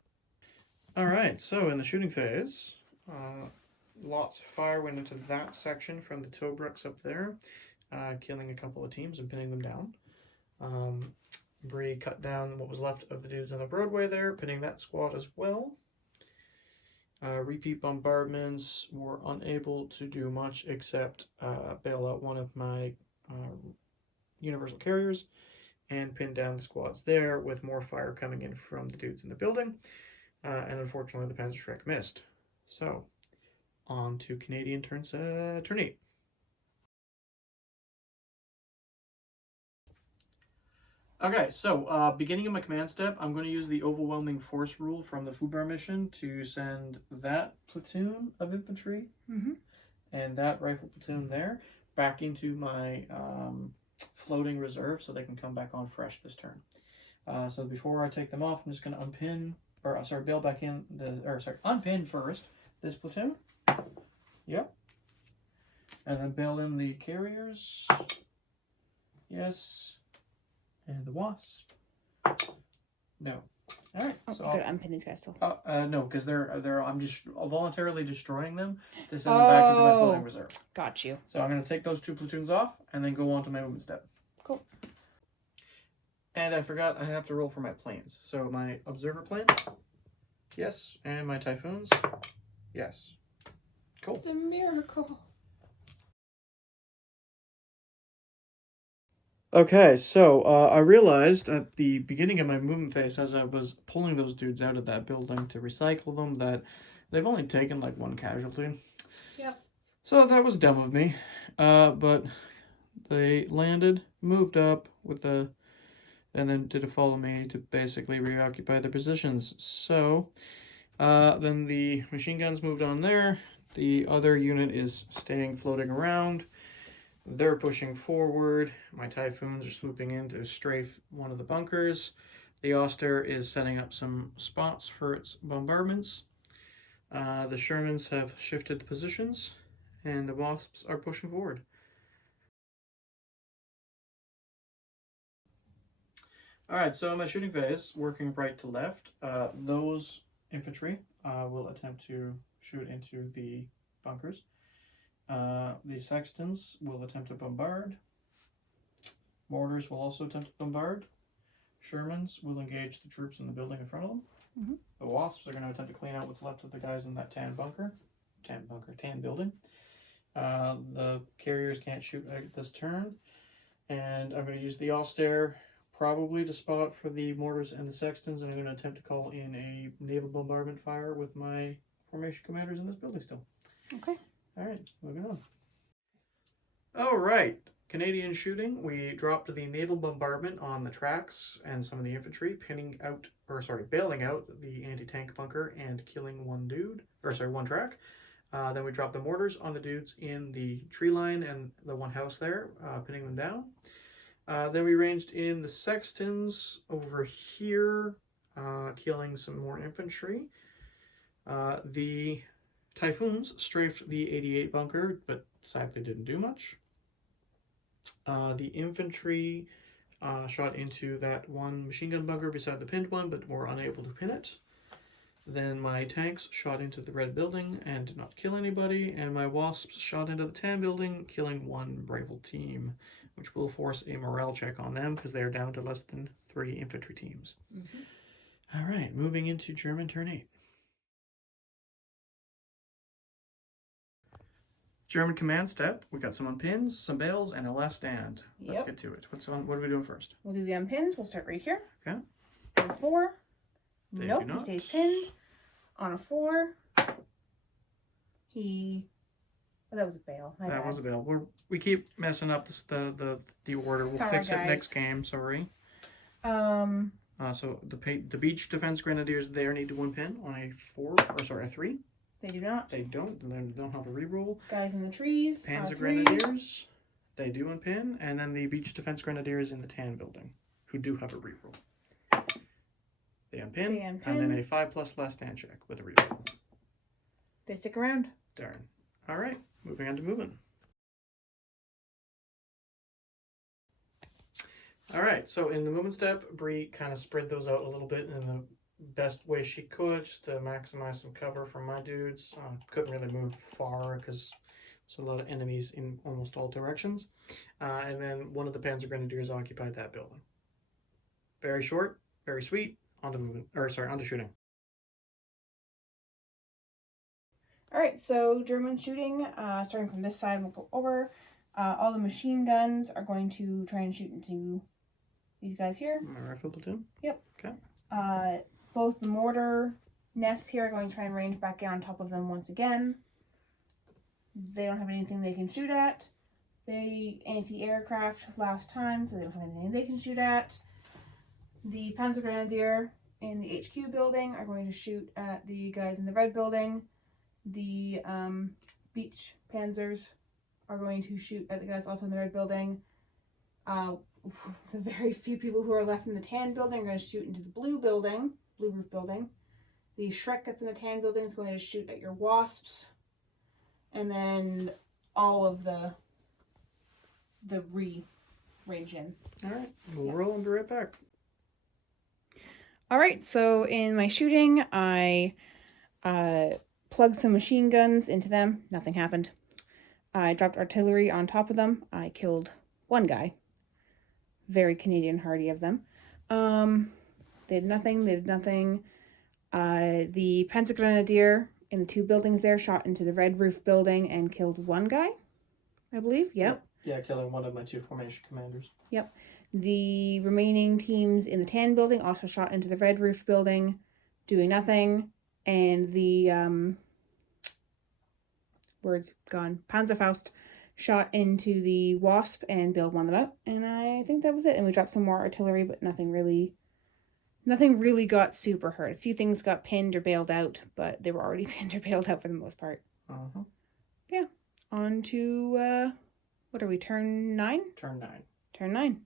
Alright, so in the shooting phase, lots of fire went into that section from the Tobruk's up there, killing a couple of teams and pinning them down. Bree cut down what was left of the dudes on the Broadway there, pinning that squad as well. Repeat bombardments were unable to do much except bail out one of my universal carriers and pin down the squads there, with more fire coming in from the dudes in the building. And unfortunately, the Panzerschreck missed. So, on to Canadian turn 8. Okay, so beginning of my command step, I'm going to use the overwhelming force rule from the Fubar mission to send that platoon of infantry and that rifle platoon there back into my floating reserve so they can come back on fresh this turn. So before I take them off, I'm just going to bail back in unpin first this platoon. Yep. And then bail in the carriers. Yes. And the wasp. No. All right. So I'll unpin these guys still. No, because I'm just voluntarily destroying them to send them back into my floating reserve. Got you. So I'm going to take those 2 platoons off and then go on to my movement step. Cool. And I forgot I have to roll for my planes. So my observer plane, yes, and my typhoons, yes. Cool. It's a miracle. Okay, so I realized at the beginning of my movement phase, as I was pulling those dudes out of that building to recycle them, that they've only taken like 1 casualty. Yep. So that was dumb of me. But they landed, moved up with the, and then did a follow me to basically reoccupy their positions. So then the machine guns moved on there. The other unit is staying floating around. They're pushing forward. My Typhoons are swooping in to strafe one of the bunkers. The Oster is setting up some spots for its bombardments. The Shermans have shifted positions, and the Wasps are pushing forward. Alright, so in my shooting phase, working right to left, those infantry will attempt to shoot into the bunkers. The Sextons will attempt to bombard. Mortars will also attempt to bombard. Shermans will engage the troops in the building in front of them. The Wasps are going to attempt to clean out what's left of the guys in that tan building. The carriers can't shoot at this turn. And I'm going to use the Auster probably to spot for the mortars and the Sextons, and I'm going to attempt to call in a naval bombardment fire with my formation commanders in this building still. Okay. Alright, moving on. Alright, Canadian shooting. We dropped the naval bombardment on the tracks and some of the infantry, bailing out the anti-tank bunker and killing one track. Then we dropped the mortars on the dudes in the tree line and the one house there, pinning them down. Then we ranged in the Sextons over here, killing some more infantry. The Typhoons strafed the 88 bunker, but sadly didn't do much. The infantry shot into that one machine gun bunker beside the pinned one, but were unable to pin it. Then my tanks shot into the red building and did not kill anybody, and my wasps shot into the tan building, killing one Bravel team, which will force a morale check on them because they are down to less than 3 infantry teams. All right, moving into German turn 8. German command step. We got some unpins, some bales, and a last stand. Let's get to it. What are we doing first? We'll do the unpins. We'll start right here. Okay. On 4. They nope, do not. He stays pinned. On a 4. That was a bale. My bad. Was a bale. We keep messing up the order. We'll fix it next game. Sorry. So the beach defense grenadiers there need to unpin on a 3. They do not. They don't. They don't have a reroll. Guys in the trees. Panzer Grenadiers. They do unpin, and then the beach defense grenadiers in the tan building, who do have a reroll. They unpin, and then a 5+ last stand check with a reroll. They stick around. Darn. All right, moving on to movement. All right, so in the movement step, Bree kind of spread those out a little bit in the best way she could, just to maximize some cover from my dudes. Couldn't really move far because there's a lot of enemies in almost all directions. And then one of the Panzer Grenadiers occupied that building. Very short, very sweet. Onto shooting. All right, so German shooting, starting from this side, we'll go over. All the machine guns are going to try and shoot into these guys here. My rifle platoon? Yep. Okay. Both the mortar nests here are going to try and range back down on top of them once again. They don't have anything they can shoot at. They anti-aircraft last time, so they don't have anything they can shoot at. The Panzer Grenadier in the HQ building are going to shoot at the guys in the red building. The beach panzers are going to shoot at the guys also in the red building. The very few people who are left in the tan building are going to shoot into the blue roof building. The Shrek that's in the tan building is going to shoot at your wasps. And then all of the range in. All right, we'll roll and be right back. All right, so in my shooting, I plugged some machine guns into them. Nothing happened. I dropped artillery on top of them. I killed one guy. Very Canadian hardy of them. They did nothing. The Panzer Grenadier in the 2 buildings there shot into the red roof building and killed one guy, I believe. Yep. Yeah, killing one of my 2 formation commanders. Yep. The remaining teams in the tan building also shot into the red roof building, doing nothing. And the Panzerfaust shot into the Wasp and Bill won them out. And I think that was it. And we dropped some more artillery, but nothing really got super hurt. A few things got pinned or bailed out, but they were already pinned or bailed out for the most part. Yeah. On to, what are we, turn 9? Turn 9. Turn 9.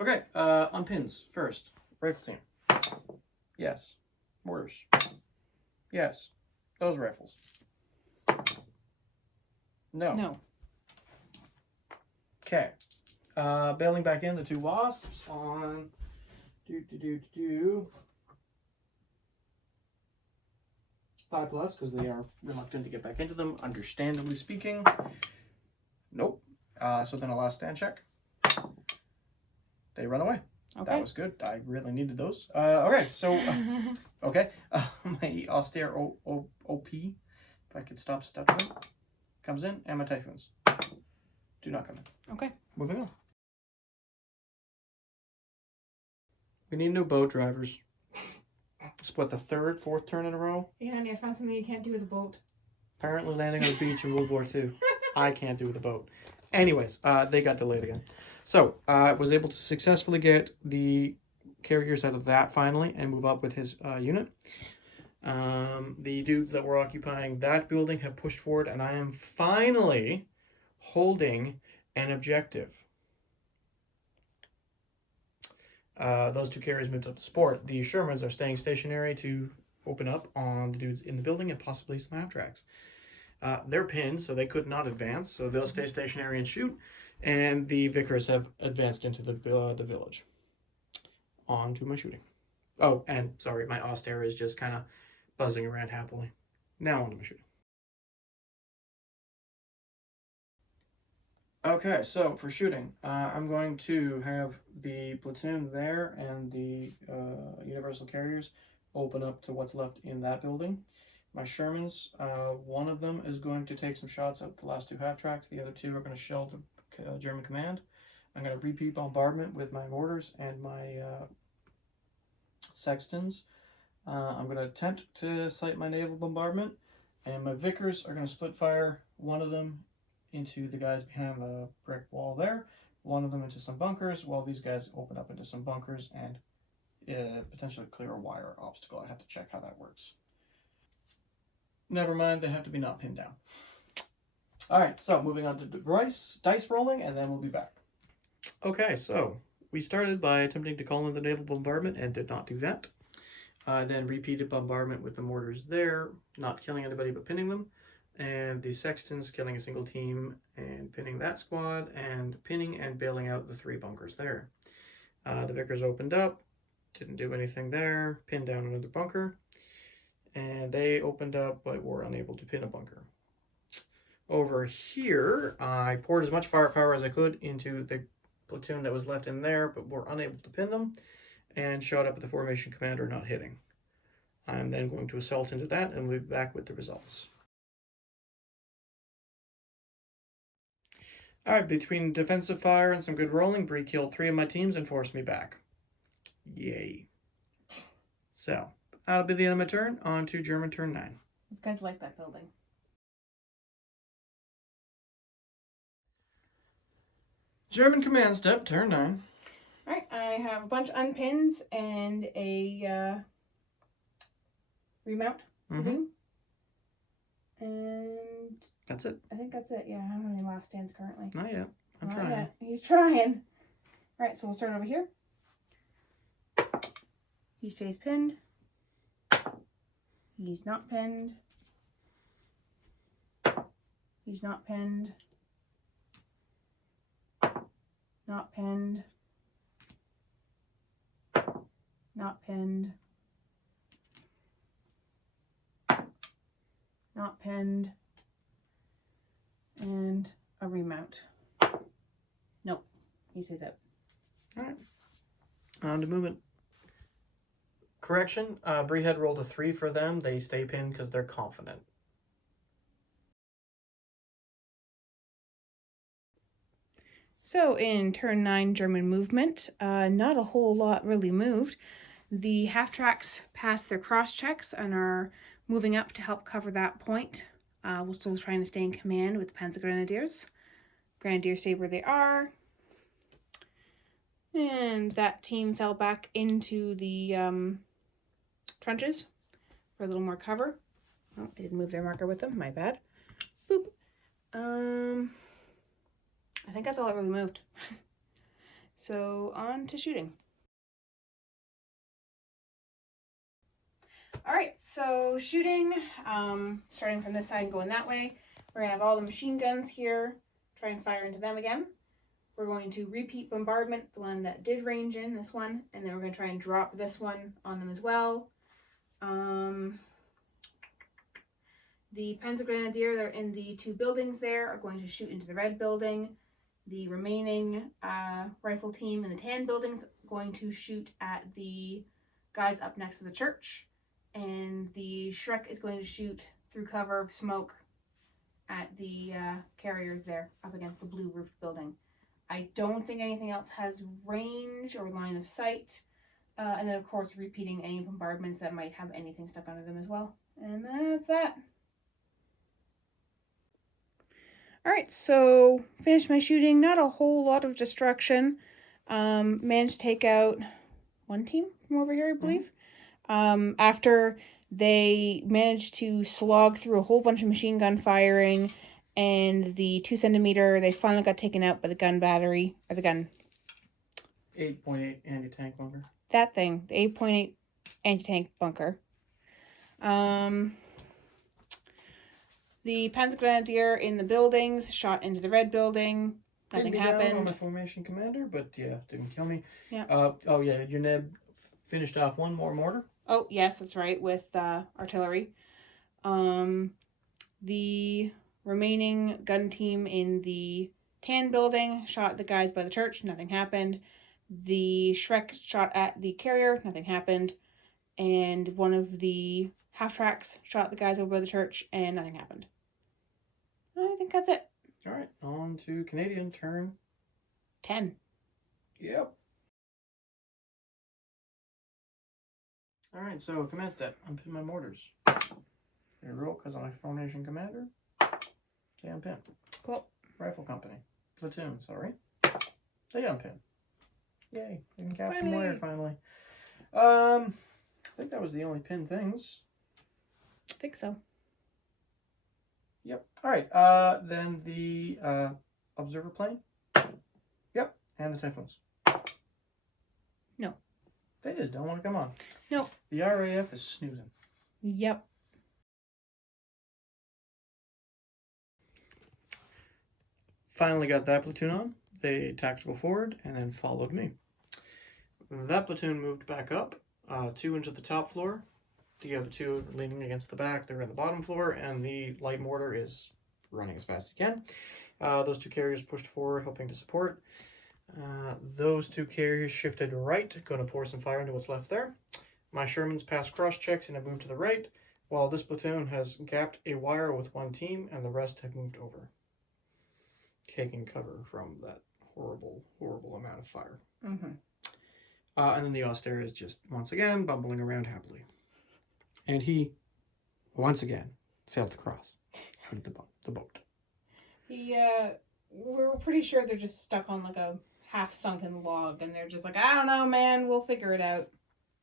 Okay, on pins first. Rifle team. Yes. Mortars. Yes. Those rifles. No. Okay. Bailing back in the 2 wasps on 5+, because they are reluctant to get back into them, understandably speaking. Nope. So then a last stand check. They run away. Okay. That was good. I really needed those. Okay, so okay. My austere OP, if I could stop stuttering, comes in, and my typhoons do not come in. Okay. Moving on. We need new boat drivers. It's what, the 3rd, 4th turn in a row? Yeah, and I found something you can't do with a boat. Apparently landing on a beach in World War II. I can't do with a boat. Anyways, they got delayed again. So, I was able to successfully get the carriers out of that finally and move up with his unit. The dudes that were occupying that building have pushed forward, and I am finally holding an objective. Those 2 carriers moved up to support. The Shermans are staying stationary to open up on the dudes in the building and possibly some half tracks. They're pinned, so they could not advance, so they'll stay stationary and shoot. And the Vickers have advanced into the village. on to my shooting. Oh, and sorry, my Auster is just kind of buzzing around happily. Now on to my shooting. Okay, so for shooting, I'm going to have the platoon there and the universal carriers open up to what's left in that building. My Shermans, one of them is going to take some shots at the last two half tracks. The other two are going to shell the German command. I'm going to repeat bombardment with my mortars and my sextons. I'm going to attempt to sight my naval bombardment, and my Vickers are going to split fire one of them into the guys behind the brick wall there, one of them into some bunkers, while these guys open up into some bunkers and potentially clear a wire obstacle. I have to check how that works. Never mind, they have to be not pinned down. Alright, so moving on to dice rolling, and then we'll be back. Okay, so we started by attempting to call in the naval bombardment and did not do that. Then repeated bombardment with the mortars there, not killing anybody but pinning them. And the sextons killing a single team and pinning that squad, and pinning and bailing out the 3 bunkers there. The Vickers opened up, didn't do anything there, pinned down another bunker, and they opened up but were unable to pin a bunker. Over here, I poured as much firepower as I could into the platoon that was left in there, but were unable to pin them, and shot up at the formation commander, not hitting. I'm then going to assault into that, and we'll be back with the results. Alright, between defensive fire and some good rolling, Bree killed 3 of my teams and forced me back. Yay. So, that'll be the end of my turn. On to German turn 9. These guys like that building. German command step, turn 9. Alright, I have a bunch of unpins and a remount to do. And that's it. I think that's it. Yeah, I don't have any last stands currently. Not yet. I'm Not trying. yet. He's trying. Alright, so we'll start over here. He stays pinned. He's not pinned. He's not pinned. Not pinned. Not pinned. Not pinned. And a remount. Nope. He stays out. Alright. On to movement. Correction, Bree had rolled a 3 for them. They stay pinned because they're confident. So in turn 9 German movement, not a whole lot really moved. The half tracks passed their cross checks and are moving up to help cover that point. We're still trying to stay in command with the Panzer Grenadiers. Grenadier Saber they are. And that team fell back into the trenches for a little more cover. Oh, they didn't move their marker with them. My bad. Boop. I think that's all it really moved. So on to shooting. Alright, so shooting, starting from this side and going that way. We're going to have all the machine guns here. Try and fire into them again. We're going to repeat bombardment, the one that did range in, this one. And then we're going to try and drop this one on them as well. The Panzer Grenadier, they're in the 2 buildings there, are going to shoot into the red building. The remaining rifle team in the tan buildings are going to shoot at the guys up next to the church. And the Shrek is going to shoot through cover of smoke at the carriers there up against the blue roofed building. I don't think anything else has range or line of sight. And then, of course, repeating any bombardments that might have anything stuck under them as well. And that's that. Alright, so finished my shooting. Not a whole lot of destruction. Managed to take out 1 team from over here, I believe. After they managed to slog through a whole bunch of machine gun firing and the 2 centimeter, they finally got taken out by the gun battery, or the gun. 8.8 anti-tank bunker. That thing, the 8.8 anti-tank bunker. The Panzer Grenadier in the buildings shot into the red building. Nothing Pinned me down on happened. my formation commander, but yeah, didn't kill me. Yeah. Oh yeah, your Neb finished off one more mortar. Oh, yes, that's right, with artillery. The remaining gun team in the tan building shot the guys by the church. Nothing happened. The Shrek shot at the carrier. Nothing happened. And one of the half-tracks shot the guys over by the church, and nothing happened. I think that's it. All right, on to Canadian turn 10. Yep. All right, so command step. Unpin my mortars. They roll because I'm a formation commander. They unpin. Cool. Rifle company. Platoon, sorry. They unpin. Yay. We can cap some wire finally. I think that was the only pin things. I think so. Yep. All right. Then the observer plane. Yep. And the typhoons. No. They just don't want to come on. Nope. The RAF is snoozing. Yep. Finally got that platoon on. They tactical forward and then followed me. That platoon moved back up, 2 into the top floor. The other 2 leaning against the back. They're in the bottom floor, and the light mortar is running as fast as it can. Those 2 carriers pushed forward, hoping to support. Those 2 carriers shifted right, going to pour some fire into what's left there. My Shermans passed cross checks and have moved to the right, while this platoon has gapped a wire with 1 team, and the rest have moved over, taking cover from that horrible, horrible amount of fire. Mm-hmm. And then the Auster is just, once again, bumbling around happily. And he, once again, failed to cross out of the boat. We're pretty sure they're just stuck on like a half-sunken log, and they're just like, I don't know, man, we'll figure it out.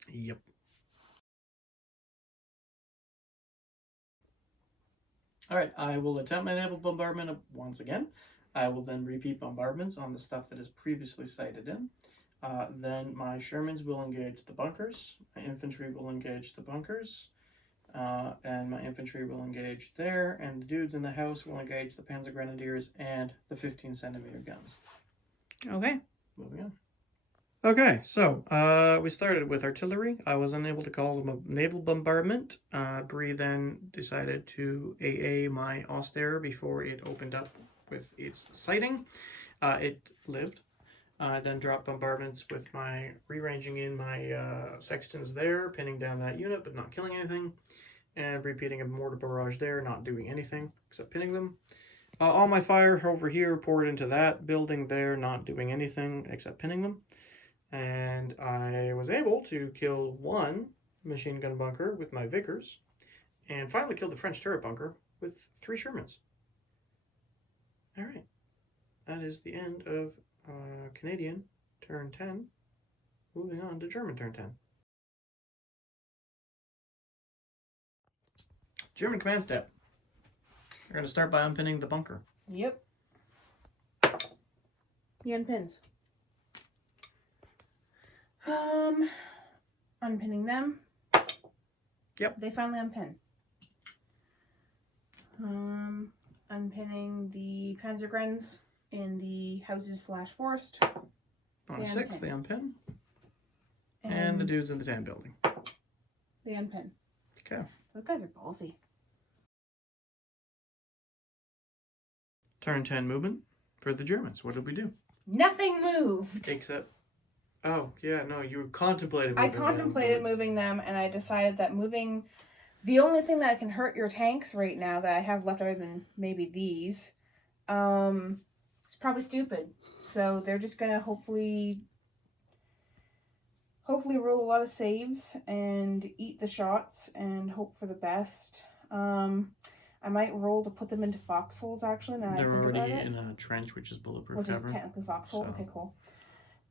Yep. All right, I will attempt my naval bombardment once again. I will then repeat bombardments on the stuff that is previously sighted in. Then my Shermans will engage the bunkers. My infantry will engage the bunkers. And my infantry will engage there. And the dudes in the house will engage the Panzer Grenadiers and the 15-centimeter guns. Okay. Moving on. Okay, so we started with artillery. I was unable to call them a naval bombardment. Bree then decided to AA my Auster before it opened up with its sighting. It lived. Then dropped bombardments with my rearranging in my sextons there, pinning down that unit but not killing anything, and repeating a mortar barrage there, not doing anything except pinning them. All my fire over here poured into that building there, not doing anything except pinning them. And I was able to kill 1 machine gun bunker with my Vickers, and finally killed the French turret bunker with 3 Shermans. All right, that is the end of Canadian turn 10. Moving on to German turn 10. German command step. We're going to start by unpinning the bunker. Yep. He unpins. Unpinning them. Yep. They finally unpin. Unpinning the Panzergrens in the houses / forest. On a 6, they unpin. And the dudes in the tan building. They unpin. Okay. Those guys are ballsy. Turn 10 movement for the Germans. What did we do? Nothing moved. Except, oh, yeah, no, you contemplated I moving contemplated moving them, and I decided that moving... The only thing that can hurt your tanks right now that I have left other than maybe these, it's probably stupid. So they're just going to hopefully roll a lot of saves and eat the shots and hope for the best. I might roll to put them into foxholes, actually, now They're I think already about it. in a trench, which is bulletproof Which cover. is technically foxhole. So. Okay, cool.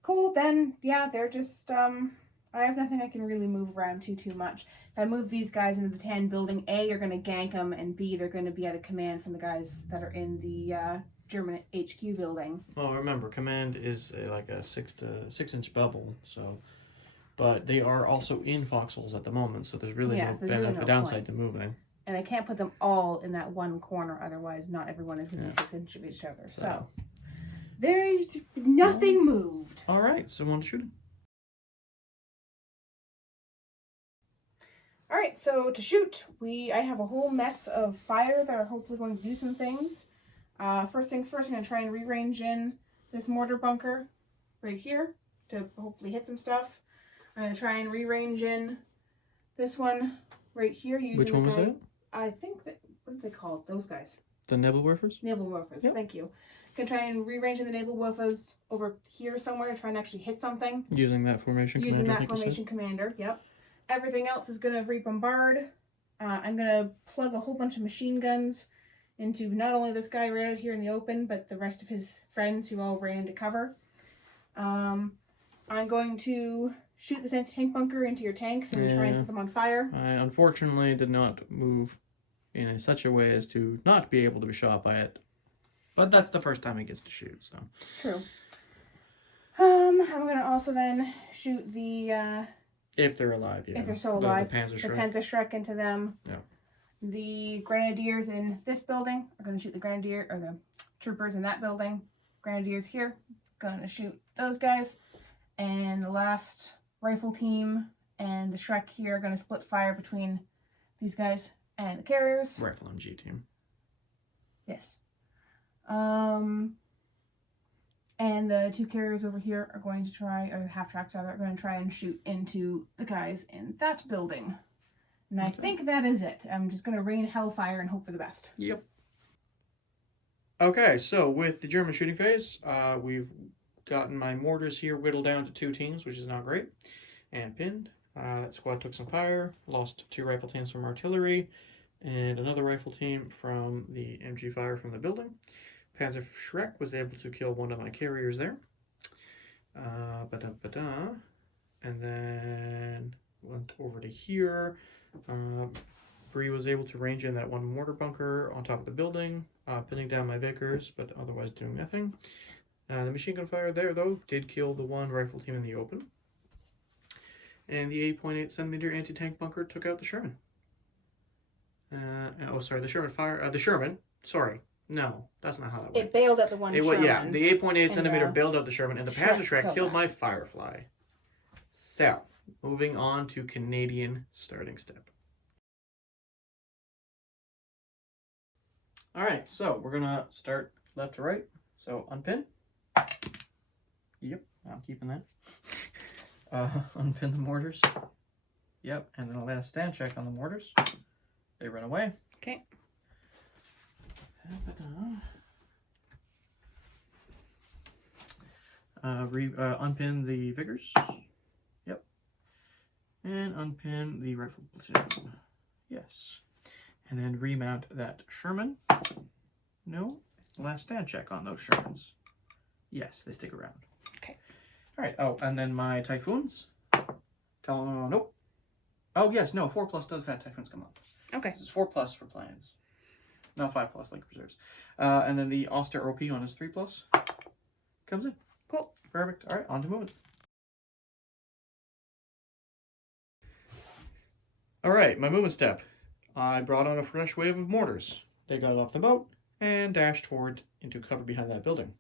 Cool, then, yeah, they're just, I have nothing I can really move around too much. If I move these guys into the tan building, A, you're going to gank them, and B, they're going to be out of command from the guys that are in the German HQ building. Well, remember, command is like a 6-inch bubble, so... But they are also in foxholes at the moment, so there's really no downside to moving. And I can't put them all in that one corner, otherwise not everyone is within 6 inches of each other. So There's nothing moved. All right, so on to shooting. All right, so to shoot, I have a whole mess of fire that are hopefully going to do some things. First things first, I'm going to try and rearrange in this mortar bunker right here to hopefully hit some stuff. I'm going to try and rearrange in this one right here. Using Which one was that? I think that, what do they call it? Those guys. The Nebelwerfers? Nebelwerfers, yep. Thank you. Can try and rearrange in the Nebelwerfers over here somewhere to try and actually hit something. Using that formation commander. Using that formation commander, yep. Everything else is going to re-bombard. I'm going to plug a whole bunch of machine guns into not only this guy right out here in the open, but the rest of his friends who all ran into cover. I'm going to shoot this anti-tank bunker into your tanks and try and set them on fire. I unfortunately did not move in such a way as to not be able to be shot by it. But that's the first time it gets to shoot, so. True. I'm going to also then shoot the... if they're alive, yeah. If they're still alive. The Panzerschreck. The Panzerschreck into them. Yeah. The Grenadiers in this building are going to shoot the Grenadier, or the troopers in that building. Grenadiers here, going to shoot those guys. And the last rifle team and the Shrek here are going to split fire between these guys and the carriers. Rifle MG team. Yes. And the two carriers over here are going to try, or the half-tracks rather, are going to try and shoot into the guys in that building. And I think that is it. I'm just going to rain hellfire and hope for the best. Yep. Okay, so with the German shooting phase, we've gotten my mortars here whittled down to 2 teams, which is not great, and pinned. That squad took some fire, lost 2 rifle teams from artillery, and another rifle team from the MG fire from the building. Panzerschreck was able to kill one of my carriers there. And then went over to here. Bree was able to range in that one mortar bunker on top of the building, pinning down my Vickers, but otherwise doing nothing. The machine gun fire there, though, did kill the one rifle team in the open. And the 8.8 centimeter anti-tank bunker took out the Sherman. The Sherman fire. The Sherman. Sorry. No, that's not how that went. It bailed at the one Sherman. Yeah, the 8.8 centimeter bailed out the Sherman, and the Panzerschreck killed my Firefly. So, moving on to Canadian starting step. Alright, so we're going to start left to right. So, unpin. Yep, I'm keeping that. Unpin the mortars. Yep, and then the last stand check on the mortars. They run away. Okay. Unpin the Vickers. Yep. And unpin the rifle platoon. Yes. And then remount that Sherman. No. Last stand check on those Shermans. Yes, they stick around. Okay. Alright, oh, and then my Typhoons. Nope. Oh, yes, no, 4+ does have Typhoons come up. Okay. This is 4+ for plans. Not 5+ like reserves. And then the Oster OP on his 3+ comes in. Cool. Perfect. Alright, on to movement. Alright, my movement step. I brought on a fresh wave of mortars. They got off the boat and dashed forward into cover behind that building.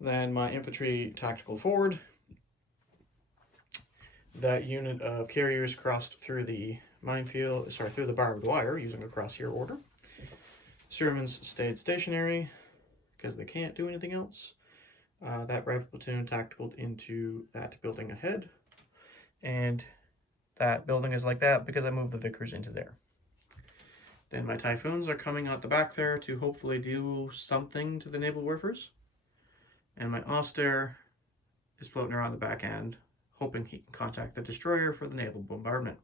Then my infantry tactical forward. That unit of carriers crossed through the through the barbed wire using a cross-here order. Shermans stayed stationary because they can't do anything else. That rifle platoon tacticaled into that building ahead. And that building is like that because I moved the Vickers into there. Then my Typhoons are coming out the back there to hopefully do something to the Nebelwerfers. And my Oster is floating around the back end, hoping he can contact the destroyer for the naval bombardment.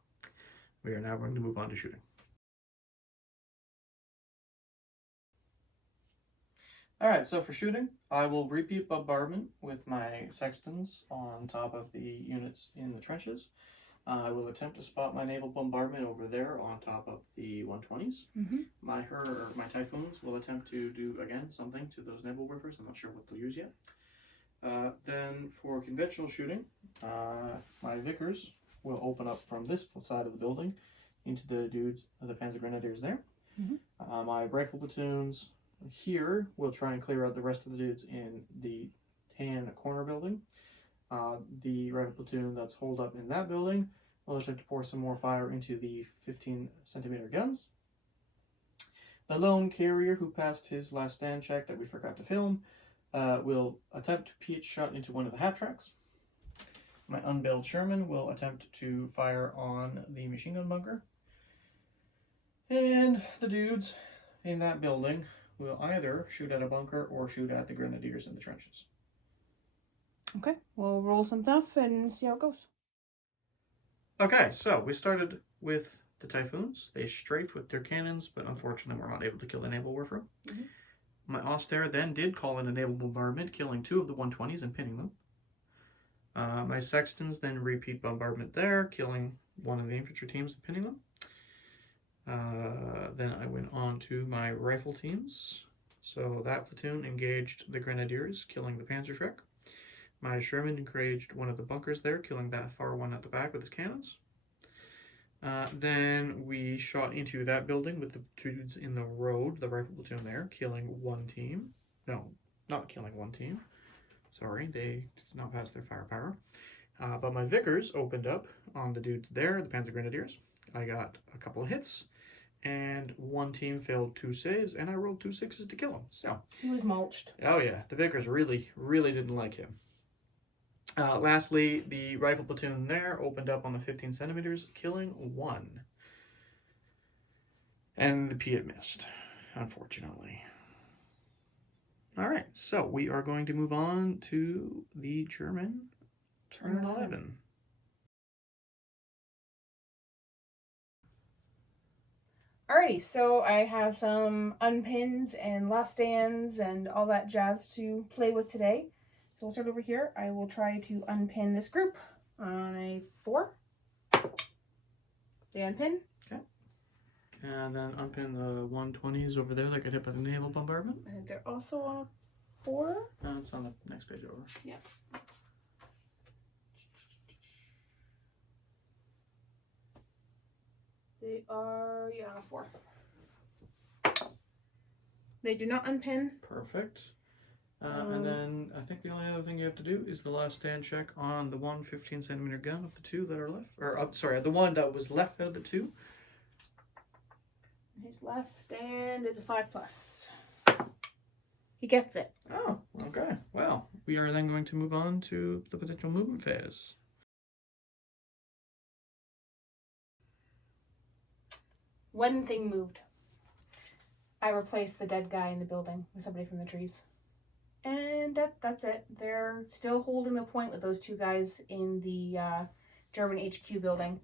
We are now going to move on to shooting. Alright, so for shooting, I will repeat bombardment with my sextons on top of the units in the trenches. I will attempt to spot my naval bombardment over there on top of the 120s. Mm-hmm. My Typhoons will attempt to do, again, something to those Nebelwerfers. I'm not sure what they'll use yet. Then for conventional shooting, my Vickers will open up from this side of the building into the Panzer Grenadiers there. Mm-hmm. My rifle platoons here, we'll try and clear out the rest of the dudes in the tan corner building. The rifle platoon that's holed up in that building will attempt to pour some more fire into the 15-centimeter guns. The lone carrier who passed his last stand check that we forgot to film will attempt to pitch shot into one of the half tracks. My unbuilt Sherman will attempt to fire on the machine gun bunker. And the dudes in that building will either shoot at a bunker or shoot at the grenadiers in the trenches. Okay, we'll roll some stuff and see how it goes. Okay, so we started with the Typhoons. They strafed with their cannons, but unfortunately were not able to kill the naval warfare. Mm-hmm. My Auster then did call in a naval bombardment, killing 2 of the 120s and pinning them. My Sextons then repeat bombardment there, killing 1 of the infantry teams and pinning them. Then I went on to my rifle teams. So that platoon engaged the Grenadiers, killing the Panzerschreck. My Sherman engaged one of the bunkers there, killing that far one at the back with his cannons. Then we shot into that building with the dudes in the road, the rifle platoon there, killing 1 team. No, not killing 1 team. Sorry, they did not pass their firepower. But my Vickers opened up on the dudes there, the Panzer Grenadiers. I got a couple of hits, and 1 team failed 2 saves, and I rolled 2 6s to kill him. So he was mulched. Oh yeah, the Vickers really didn't like him. Lastly, the rifle platoon there opened up on the 15 centimeters, killing 1. And the Piat missed, unfortunately. Alright, so we are going to move on to the German turn 11. Alrighty, so I have some unpins and last stands and all that jazz to play with today. So we'll start over here. I will try to unpin this group on a 4. They unpin. Okay. And then unpin the 120s over there that got hit by the naval bombardment. I think they're also on a 4. It's on the next page over. Yep. They are, yeah, on a 4. They do not unpin. Perfect. And then I think the only other thing you have to do is the last stand check on the 1 15-centimeter gun of the 2 that are left. Or, sorry, the one that was left out of the 2. His last stand is a 5+. He gets it. Oh, okay. Well, we are then going to move on to the potential movement phase. One thing moved. I replaced the dead guy in the building with somebody from the trees. And that's it. They're still holding the point with those 2 guys in the German HQ building.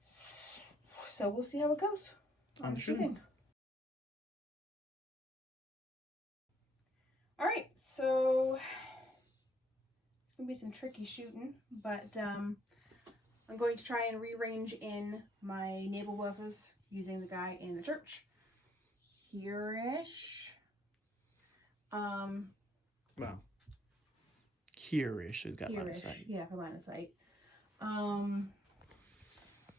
So we'll see how it goes. On shooting. Alright, so it's going to be some tricky shooting, but I'm going to try and rearrange in my naval buffers using the guy in the church. Here-ish. Well, here-ish has got line of sight. Yeah, for line of sight. I'm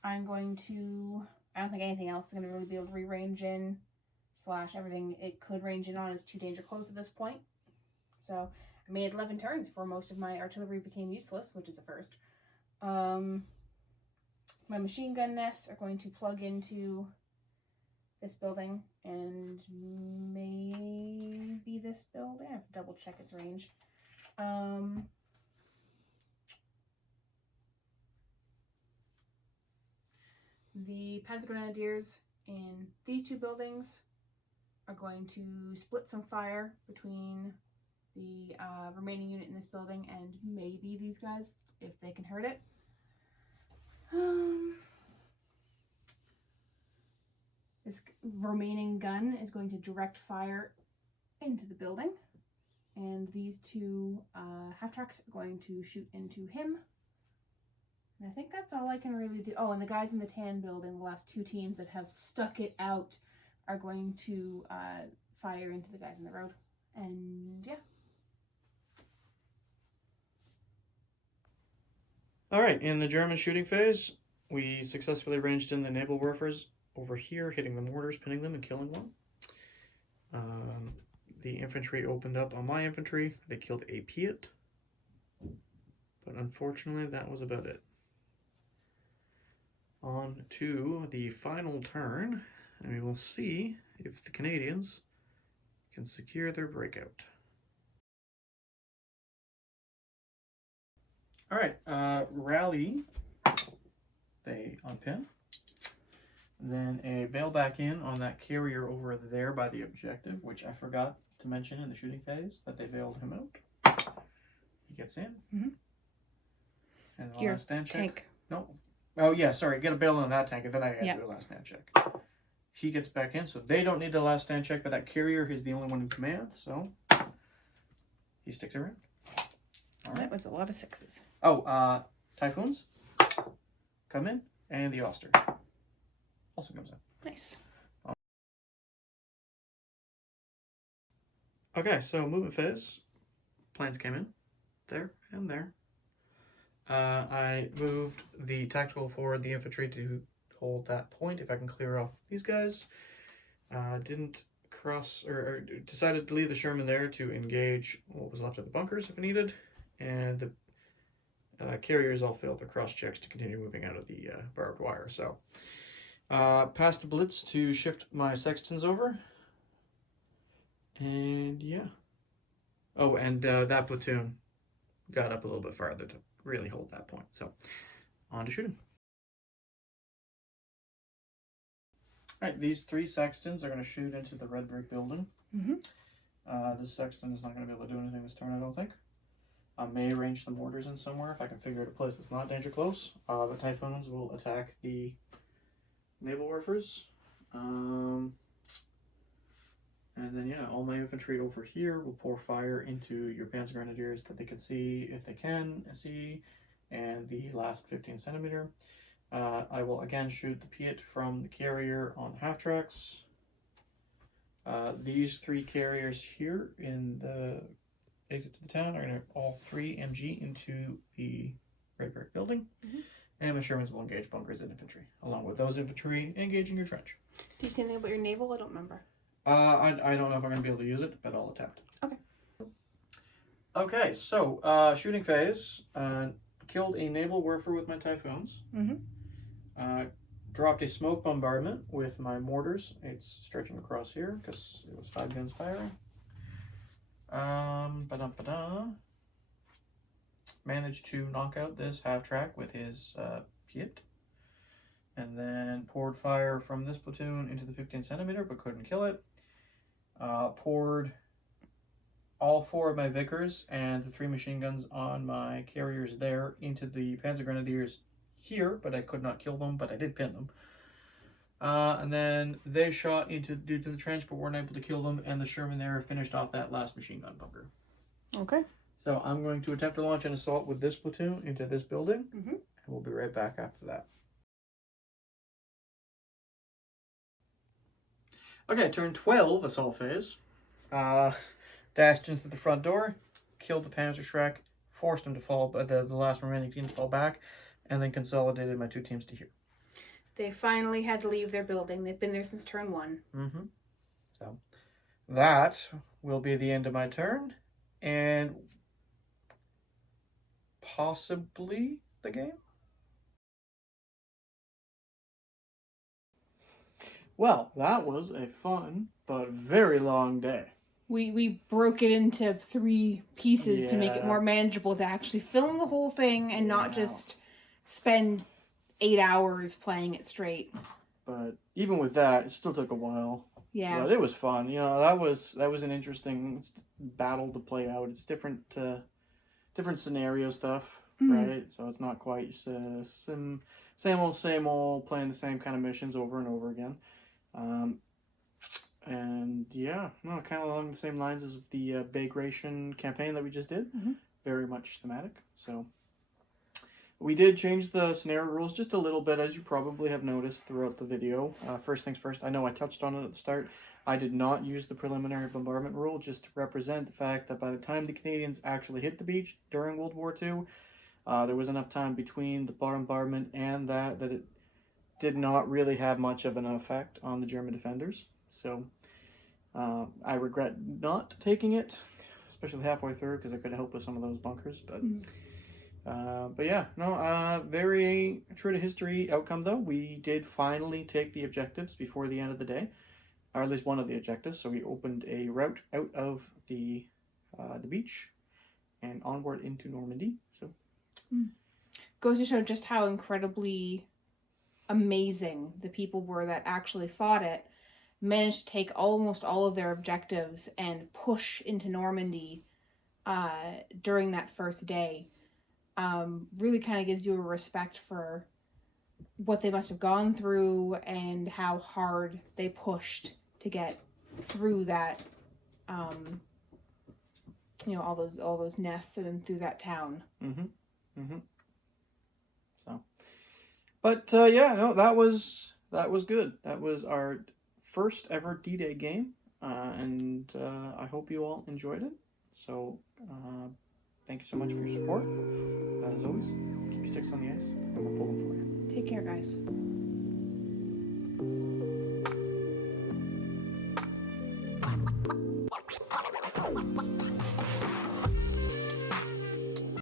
going to, I don't think anything else is going to really be able to rearrange in, / everything it could range in on is too danger close at this point. So I made 11 turns before most of my artillery became useless, which is a first. My machine gun nests are going to plug into this building and maybe this building. I have to double check its range. The Panzer Grenadiers in these 2 buildings are going to split some fire between the remaining unit in this building and maybe these guys if they can hurt it. This remaining gun is going to direct fire into the building, and these 2 half-tracks are going to shoot into him. And I think that's all I can really do. Oh, and the guys in the tan building, the last 2 teams that have stuck it out, are going to fire into the guys in the road. And yeah. Alright, in the German shooting phase, we successfully ranged in the naval warfares over here, hitting the mortars, pinning them, and killing 1. The infantry opened up on my infantry. They killed a Piet. But unfortunately, that was about it. On to the final turn, and we will see if the Canadians can secure their breakout. All right, rally. They unpin. Then a bail back in on that carrier over there by the objective, which I forgot to mention in the shooting phase that they bailed him out. He gets in. Mm-hmm. And the Your last stand check. tank. No. Oh yeah, sorry. Get a bail on that tank, and then I had Yep. to do a last stand check. He gets back in, so they don't need the last stand check, but that carrier is the only one in command, so he sticks around. All right. That was a lot of sixes. Oh, Typhoons come in, and the Oster also comes in. Nice. Okay, so movement phase. Planes came in, there and there. I moved the tactical forward, the infantry to hold that point if I can clear off these guys. Didn't cross or decided to leave the Sherman there to engage what was left of the bunkers if needed, and the carriers all failed their cross checks to continue moving out of the barbed wire. So passed the blitz to shift my sextons over, and yeah. Oh, and that platoon got up a little bit farther to really hold that point. So on to shooting. All right, these 3 sextons are going to shoot into the red brick building. Mm-hmm. This sexton is not going to be able to do anything this turn, I don't think. I may arrange the mortars in somewhere if I can figure out a place that's not danger close. The Typhoons will attack the naval warfers. And then, yeah, all my infantry over here will pour fire into your Panzer Grenadiers that they can see if they can see, and the last 15 centimeter. I will again shoot the Piet from the carrier on half tracks. These 3 carriers here in the exit to the town are going to all 3 MG into the red brick building. Mm-hmm. And my Shermans will engage bunkers and infantry, along with those infantry engaging your trench. Do you see anything about your naval? I don't remember. I don't know if I'm going to be able to use it, but I'll attempt. Okay. Okay, so shooting phase. Killed a naval warfare with my Typhoons. Mm-hmm. Dropped a smoke bombardment with my mortars. It's stretching across here because it was 5 guns firing. Managed to knock out this half track with his Piet. And then poured fire from this platoon into the 15 centimeter, but couldn't kill it. Poured all 4 of my Vickers and the 3 machine guns on my carriers there into the Panzer Grenadiers here, but I could not kill them, but I did pin them. And then they shot into the dudes in the trench, but weren't able to kill them, and the Sherman there finished off that last machine gun bunker. Okay. So I'm going to attempt to launch an assault with this platoon into this building, Mm-hmm. and we'll be right back after that. Okay, turn 12, assault phase. Dashed into the front door, killed the Panzerschreck, forced him to fall, the last remaining team to fall back, and then consolidated my 2 teams to here. They finally had to leave their building. They've been there since turn 1. Mm-hmm. So that will be the end of my turn, and possibly the game. Well, that was a fun but very long day. We broke it into 3 pieces to make it Yeah. more manageable to actually film the whole thing and not just spend 8 hours playing it straight. But even with that, it still took a while. Yeah. But it was fun. You know, that was an interesting battle to play out. It's different scenario stuff, right? So it's not quite just same old, playing the same kind of missions over and over again. And yeah, no, kind of along the same lines as the Bagration campaign that we just did. Mm-hmm. Very much thematic. So we did change the scenario rules just a little bit, as you probably have noticed throughout the video. First things first, I know I touched on it at the start. I did not use the preliminary bombardment rule just to represent the fact that by the time the Canadians actually hit the beach during World War II, there was enough time between the bombardment and that it did not really have much of an effect on the German defenders. So I regret not taking it, especially halfway through, because I could have helped with some of those bunkers. But yeah, no, very true to history outcome though. We did finally take the objectives before the end of the day, or at least one of the objectives. So we opened a route out of the beach and onward into Normandy. So goes to show just how incredibly amazing the people were that actually fought it. Managed to take almost all of their objectives and push into Normandy during that first day. Really kind of gives you a respect for what they must have gone through and how hard they pushed to get through that, all those nests and through that town. So, but yeah, no, that was good. That was our first ever D-Day game, and I hope you all enjoyed it. So, thank you so much for your support. As always, keep your sticks on the ice, and we'll pull them for you. Take care, guys.